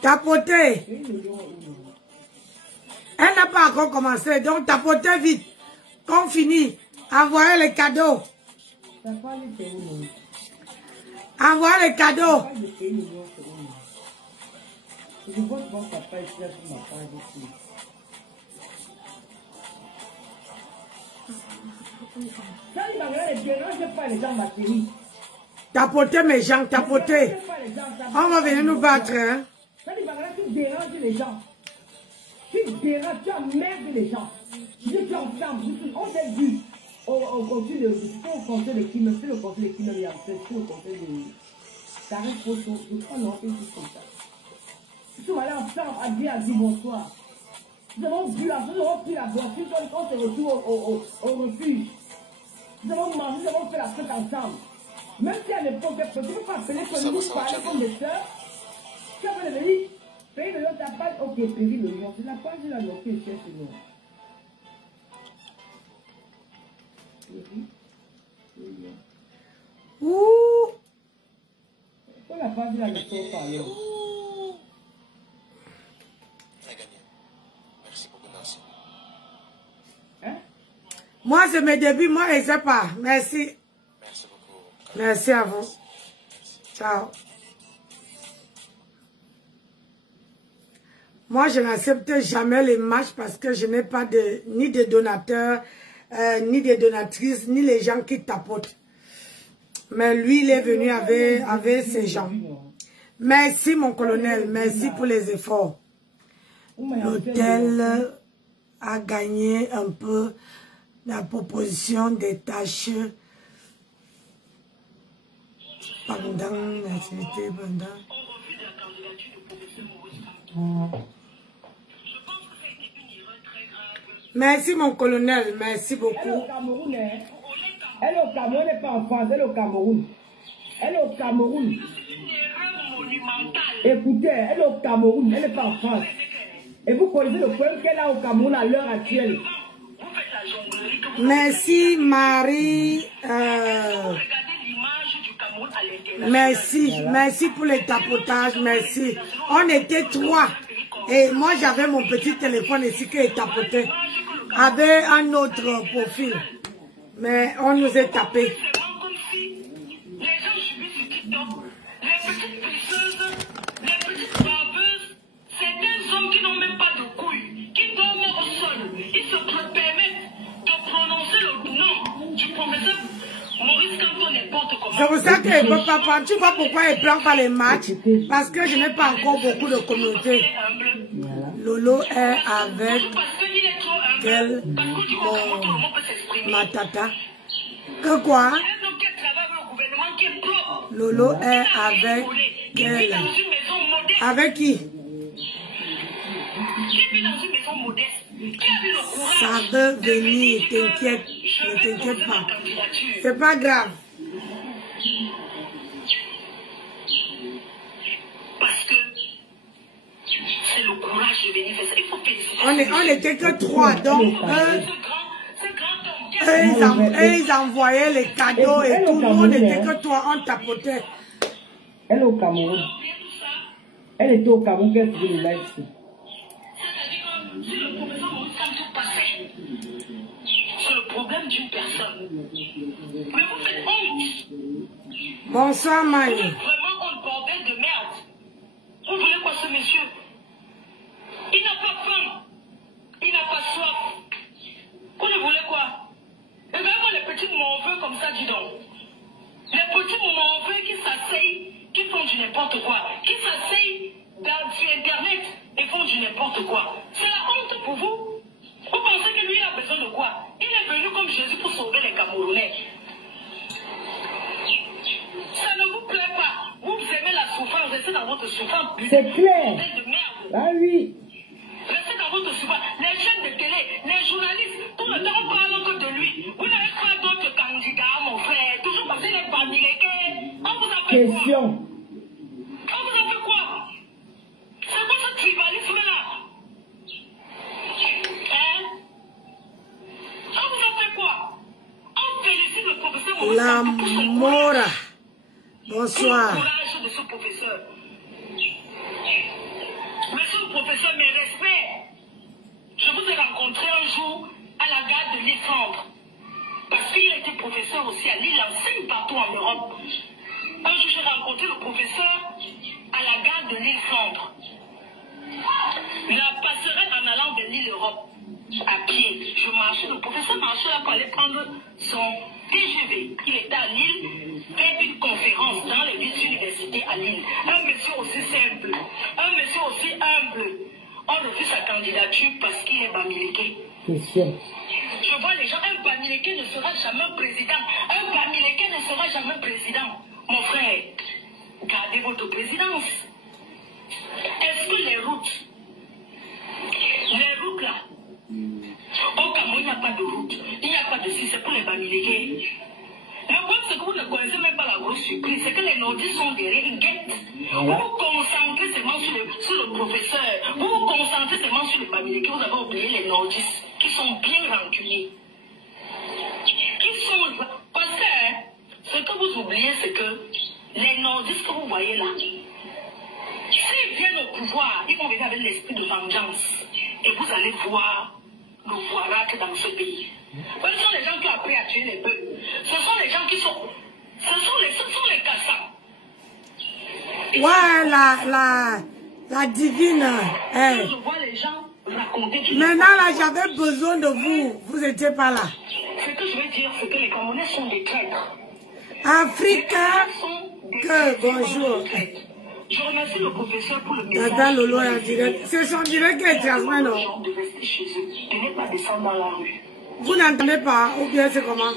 Tapoter. Elle n'a pas encore commencé, donc tapoter vite. Quand on finit, envoyez les cadeaux. Envoyez les cadeaux. Je vois mon papa ici sur ma page ici. Ça, il va regarder les dérange pas les gens, ma chérie. Tapoter mes gens, tapoter. On va venir nous battre, hein. Ça, il va regarder, tu déranges les gens. Tu déranges, tu emmerdes les gens. Tu dis, tu ensemble, on s'est vu au conseil de Kim, c'est le conseil de Kim, il y a fait, c'est le conseil de... Ça reste photo, je crois, non, quelque chose comme ça. Ils sont allés ensemble à dire bonsoir. Nous avons bu la voiture, on se retrouve au refuge. Nous avons mangé, nous avons fait la fête ensemble. Même si à l'époque, je ne peux pas appeler que nous parler comme des sœurs. Tu as fait le venir, Péri le lion, t'as pas. Ok, Péri le lion, c'est la page de la loquée, il cherche le nom. Péri le lion. Ouh! Pourquoi la page de la loquée parle? Moi, c'est mes débuts, moi, je ne sais pas. Merci. Merci beaucoup. Merci à vous. Ciao. Moi, je n'accepte jamais les matchs parce que je n'ai pas ni de donateurs, ni de donatrices, ni les gens qui tapotent. Mais lui, il est venu avec ces gens. Merci, mon colonel. Merci pour les efforts. L'hôtel a gagné un peu la proposition des tâches pendant l'activité. Merci mon colonel, merci beaucoup. Elle est au Cameroun, hein? Elle est au Cameroun, elle n'est pas en France, elle est au Cameroun. Elle est au Cameroun. Écoutez, elle est au Cameroun, elle n'est pas en France. Et vous connaissez le problème qu'elle a au Cameroun à l'heure actuelle. Merci Marie. Merci pour les tapotages, merci. On était 3. Et moi j'avais mon petit téléphone ici qui est tapoté. Avec un autre profil. Mais on nous est tapé. C'est pour ça que je ne peux pas prendre. Tu vois pourquoi je ne prends pas les matchs? Parce que je n'ai pas encore beaucoup de communauté. Lolo est avec quel ma tata? Que quoi? Lolo est avec quel? Avec qui? Ça veut venir, t'inquiète. Ne t'inquiète pas. C'est pas grave. Parce que c'est le courage de venir faire ça. Il faut féliciter. On n'était que 3, donc ils envoyaient les cadeaux et tout. Nous, on n'était que 3, on tapotait. Elle est au Cameroun. Elle était au Cameroun, qu'est-ce que le live? Si le professeur Maurice tout passait, c'est le problème d'une personne. Mais vous faites honte. Bonsoir, Maï. Vraiment un bordel de merde. Vous voulez quoi, ce monsieur? Il n'a pas faim. Il n'a pas soif. Vous ne voulez quoi? Regardez-moi les petits morveux comme ça, dis donc. Les petits morveux qui s'asseyent, qui font du n'importe quoi. Qui s'asseyent sur Internet et font du n'importe quoi. C'est la honte pour vous. Vous pensez que lui a besoin de quoi? Il est venu comme Jésus pour sauver les Camerounais. Ça ne vous plaît pas. Vous aimez la souffrance, restez dans votre souffrance. C'est clair. De merde. Ah oui. Restez dans votre souffrance. Les chaînes de télé, les journalistes, tout le temps on parle que de lui. Vous n'avez pas d'autres candidats, mon frère. Toujours parce qu'il est parmi les gays. On vous a fait Question. quoi? On vous a fait quoi? C'est quoi ce tribalisme-là? Hein? On vous a fait quoi? La Mora. Bonsoir. Courage de ce professeur. Monsieur le professeur, mes respects. Je vous ai rencontré un jour à la gare de l'Île-Centre. Parce qu'il était professeur aussi à Lille, il enseigne partout en Europe. Un jour, j'ai rencontré le professeur à la gare de l'Île-Centre. La passerelle en allant vers l'Île-Europe, à pied. Je marchais, le professeur marchait là pour aller prendre son TGV. Il était à Lille, fait une conférence dans les 10 universités à Lille. Un monsieur aussi simple, un monsieur aussi humble. On refuse sa candidature parce qu'il est bamileke. Je vois les gens, un bamileke ne sera jamais président. Un bamileke ne sera jamais président. Mon frère, gardez votre présidence. Est-ce que les routes là, au Cameroun, il n'y a pas de route, il n'y a pas de si, c'est pour les bamileke. Le problème, c'est que vous ne connaissez même pas la grosse surprise, c'est que les nordistes sont derrière, ils guettent. Vous vous concentrez seulement sur le professeur, vous vous concentrez seulement sur les bamileke, vous avez oublié les nordistes qui sont bien rancuniers. Parce que ce que vous oubliez, c'est que les nordistes que vous voyez là, s'ils viennent au pouvoir, ils vont venir avec l'esprit de vengeance. Et vous allez voir le voirac dans ce pays. Ce sont les gens qui ont appris à tuer les bœufs. Ce sont les gens qui sont... Ce sont les cassants. Ouais, la divine. Hey. Je vois les gens raconter... Maintenant, là, j'avais besoin de vous. Vous n'étiez pas là. Ce que je veux dire, c'est que les Camerounais sont des traîtres. Africa, que bonjour. Je remercie le professeur pour le message. Tata Lolo est en direct. C'est son direct qui est transmis, non? De rester chez eux, de ne pas descendre dans la rue. Vous n'entendez pas? Ou bien c'est comment?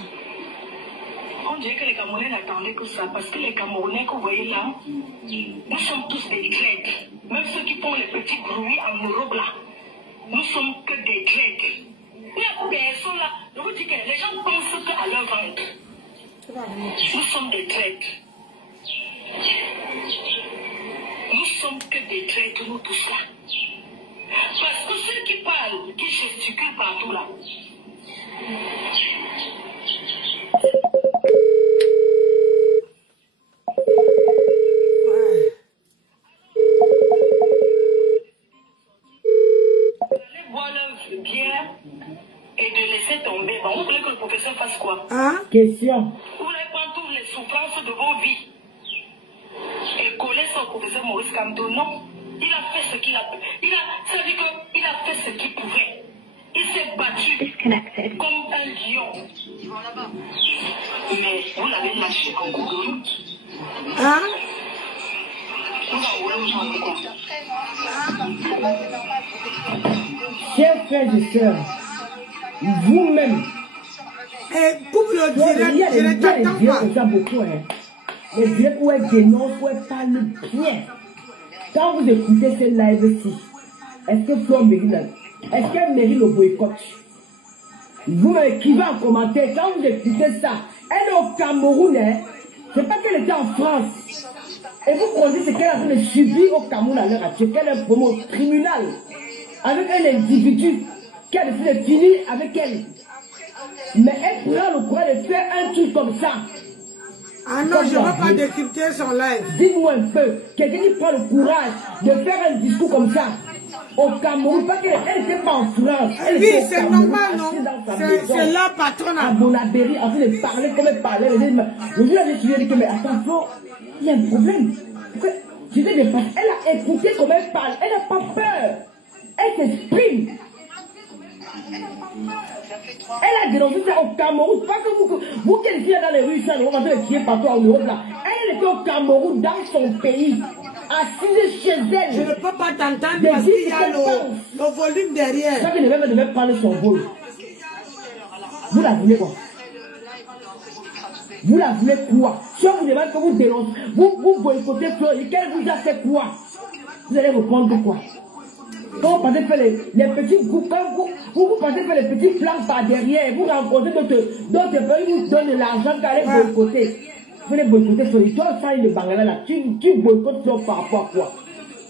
On dirait que les Camerounais n'attendaient que ça. Parce que les Camerounais que vous voyez là, nous sommes tous des traîtres. Même ceux qui font les petits bruits en Europe là, nous sommes que des traîtres. Il y a personne là. Je vous dis que les gens pensent qu'à leur ventre. Nous sommes des traîtres. Nous sommes que des traîtres, nous tous là. Parce que ceux qui parlent, qui gesticulent partout là, allez boire leur bière et de laisser tomber. Bon, vous voulez que le professeur fasse quoi? Hein? Question. Vous voulez prendre toutes les souffrances de vos vies et coller ça au professeur Maurice Kamto? Non. Il a fait ce qu'il a fait. Ça veut dire qu'il a fait ce qu'il pouvait. Il s'est battu comme un lion. Mais vous l'avez lâché en cours de route. Hein? Chers frères et sœurs, vous-même, Et coupe le direct, je ne t'entends pas. comme ça beaucoup, hein. Les directs où elle dénonce, où elle parle bien. Quand vous écoutez ce live-ci, est-ce que Flo mérite, est-ce qu'elle mérite le boycott? Vous m'écrivez en commentaire, quand vous écoutez ça, elle est au Cameroun, hein. C'est pas qu'elle était en France. Et vous comprenez ce qu'elle a fait de subir au Cameroun à l'heure actuelle, qu'elle est vraiment au tribunal avec un individu qui a décidé de finir avec elle. Mais elle prend le courage de faire un truc comme ça. Ah non, je ne veux pas décrypter son live. Dites-moi un peu, quelqu'un qui prend le courage de faire un discours comme ça au Cameroun, parce qu'elle n'était pas en France. Oui, c'est normal, non? C'est la patronne. À Bonabéry, en train de parler comme elle parlait. Le jour où je lui ai dit que, mais attends, Flo, il y a un problème. Je vais le faire. Elle a écouté comment elle parle. Elle n'a pas peur. Elle s'exprime. Elle a dénoncé ça au Cameroun. Pas que vous qui êtes dans les rues, ça, on va se crier partout en Europe là. Elle était au Cameroun, dans son pays, assise chez elle. Je ne peux pas t'entendre parce qu'il y a le volume derrière. Ça, elle devait prendre son vol. Vous la voulez quoi? Vous la voulez quoi? Si on vous demande que vous dénoncez, vous boycottez Fleury, qu'elle vous a fait quoi? Vous allez répondre quoi? Quand vous pensez faire les petits groupes, quand vous pensez faire les petits plans par derrière, vous rencontrez d'autres pays, vous donnent de l'argent qu'à aller boycotter. Vous allez boycotter Fleury. Toi, ça, il est Bangala là. Tu boycottes Fleury par rapport à quoi?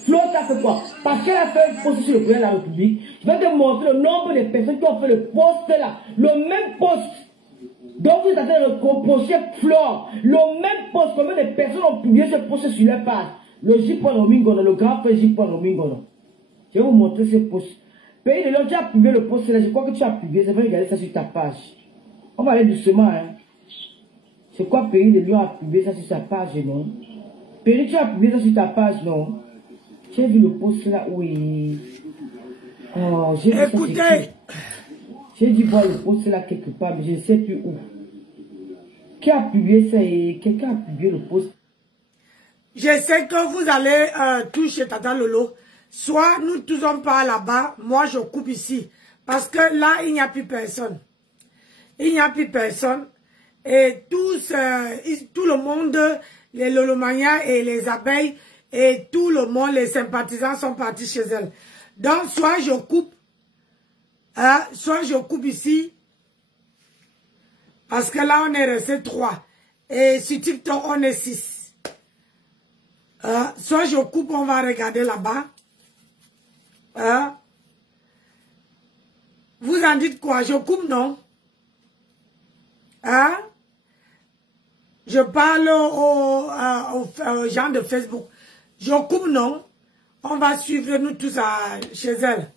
Fleury, ça fait quoi? Parce qu'elle a fait un poste sur le président de la République. Je vais te montrer le nombre de personnes qui ont fait le poste là. Le même poste. Donc vous êtes en train de reprocher Flore. Le même poste, combien de personnes ont publié ce poste sur leur page? Le J.Romingono, le grand frère J.Romingono. Je vais vous montrer ce poste. Pays de l'autre, tu as publié le poste là, je crois que tu as publié, je vais regarder ça sur ta page. On va aller doucement, hein. C'est quoi Pays de Lyon a publié ça sur sa page, non? Pays, tu as publié ça sur ta page, non? J'ai vu le post là, oui. Oh, j'ai vu écoutez. ça. J'ai dû voir le post là quelque part, mais je ne sais plus où. Qui a publié ça et quelqu'un a publié le post? Je sais que vous allez toucher Tata Lolo. Soit nous tous on part là-bas, moi je coupe ici. Parce que là, il n'y a plus personne. Il n'y a plus personne. Et tous, tout le monde, les Lolomanias et les abeilles, et tout le monde, les sympathisants sont partis chez elles. Donc, soit je coupe, soit je coupe ici. Parce que là, on est resté 3. Et sur TikTok, on est 6. Soit je coupe, on va regarder là-bas. Vous en dites quoi? Je coupe, non? Je parle aux gens de Facebook. Je coupe, non? On va suivre nous tous chez elle.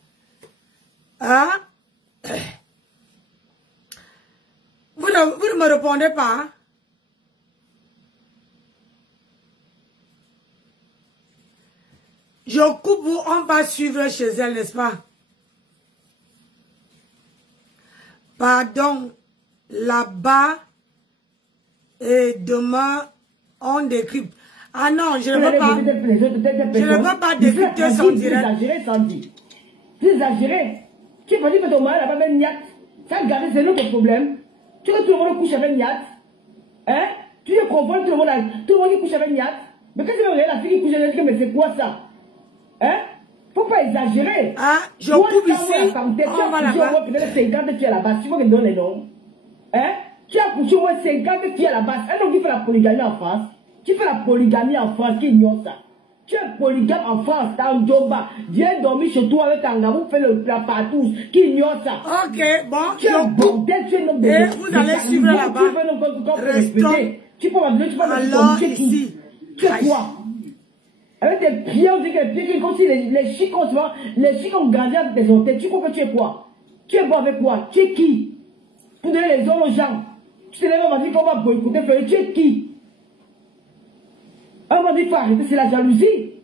Vous ne me répondez pas? Hein? Je coupe, on va suivre chez elle, n'est-ce pas? Pardon, là-bas, et demain, on décrypte. Ah non, je ne veux pas. Je ne veux pas décrypter son direct. Tu exagéré. Tu es parti faire ton mari là-bas, même Niat. Ça, regardez, c'est notre problème. Tu veux que tout le monde couche avec Niat? Hein? Tu es convoles tout le monde qui couche avec Niat. Mais quand tu veux regarder la fille qui couche avec Niat, mais c'est quoi ça? Hein? Faut pas exagérer. Ah, je coupe ici. On va là-bas. Peut-être 50 filles à la base. Tu vois que donne les noms. Hein? Tu as couché au moins 50 filles à la base. Un homme qui fait la polygamie en France. Tu fais la polygamie en France, qui ignore ça. Tu es polygame en France, t'as un Djomba. Viens dormir chez toi avec un gamou, fais le plat partout, qui ignore ça. Ok, bon, tu es un bordel, tu es un homme de... Et vous allez suivre là-bas. Restons. Tu peux m'appeler, tu peux m'appeler. Alors, ici. Tu es quoi? Avec tes pieds, on dit que les pieds, comme si les chics ont grandi avec tes orteils. Tu crois que tu es quoi? Tu es bon avec quoi? Tu es qui? Pour donner les ordres aux gens. Tu te lèves, on va dire qu'on va boycotter, tu es qui? On va dire qu'il faut arrêter, c'est la jalousie.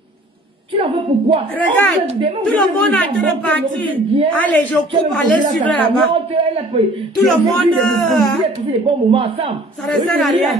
Tu la veux pourquoi? Regarde, tout le monde a été reparti. Allez, je coupe, allez suivre là-bas. Tout le monde... Ça ne sert à rien.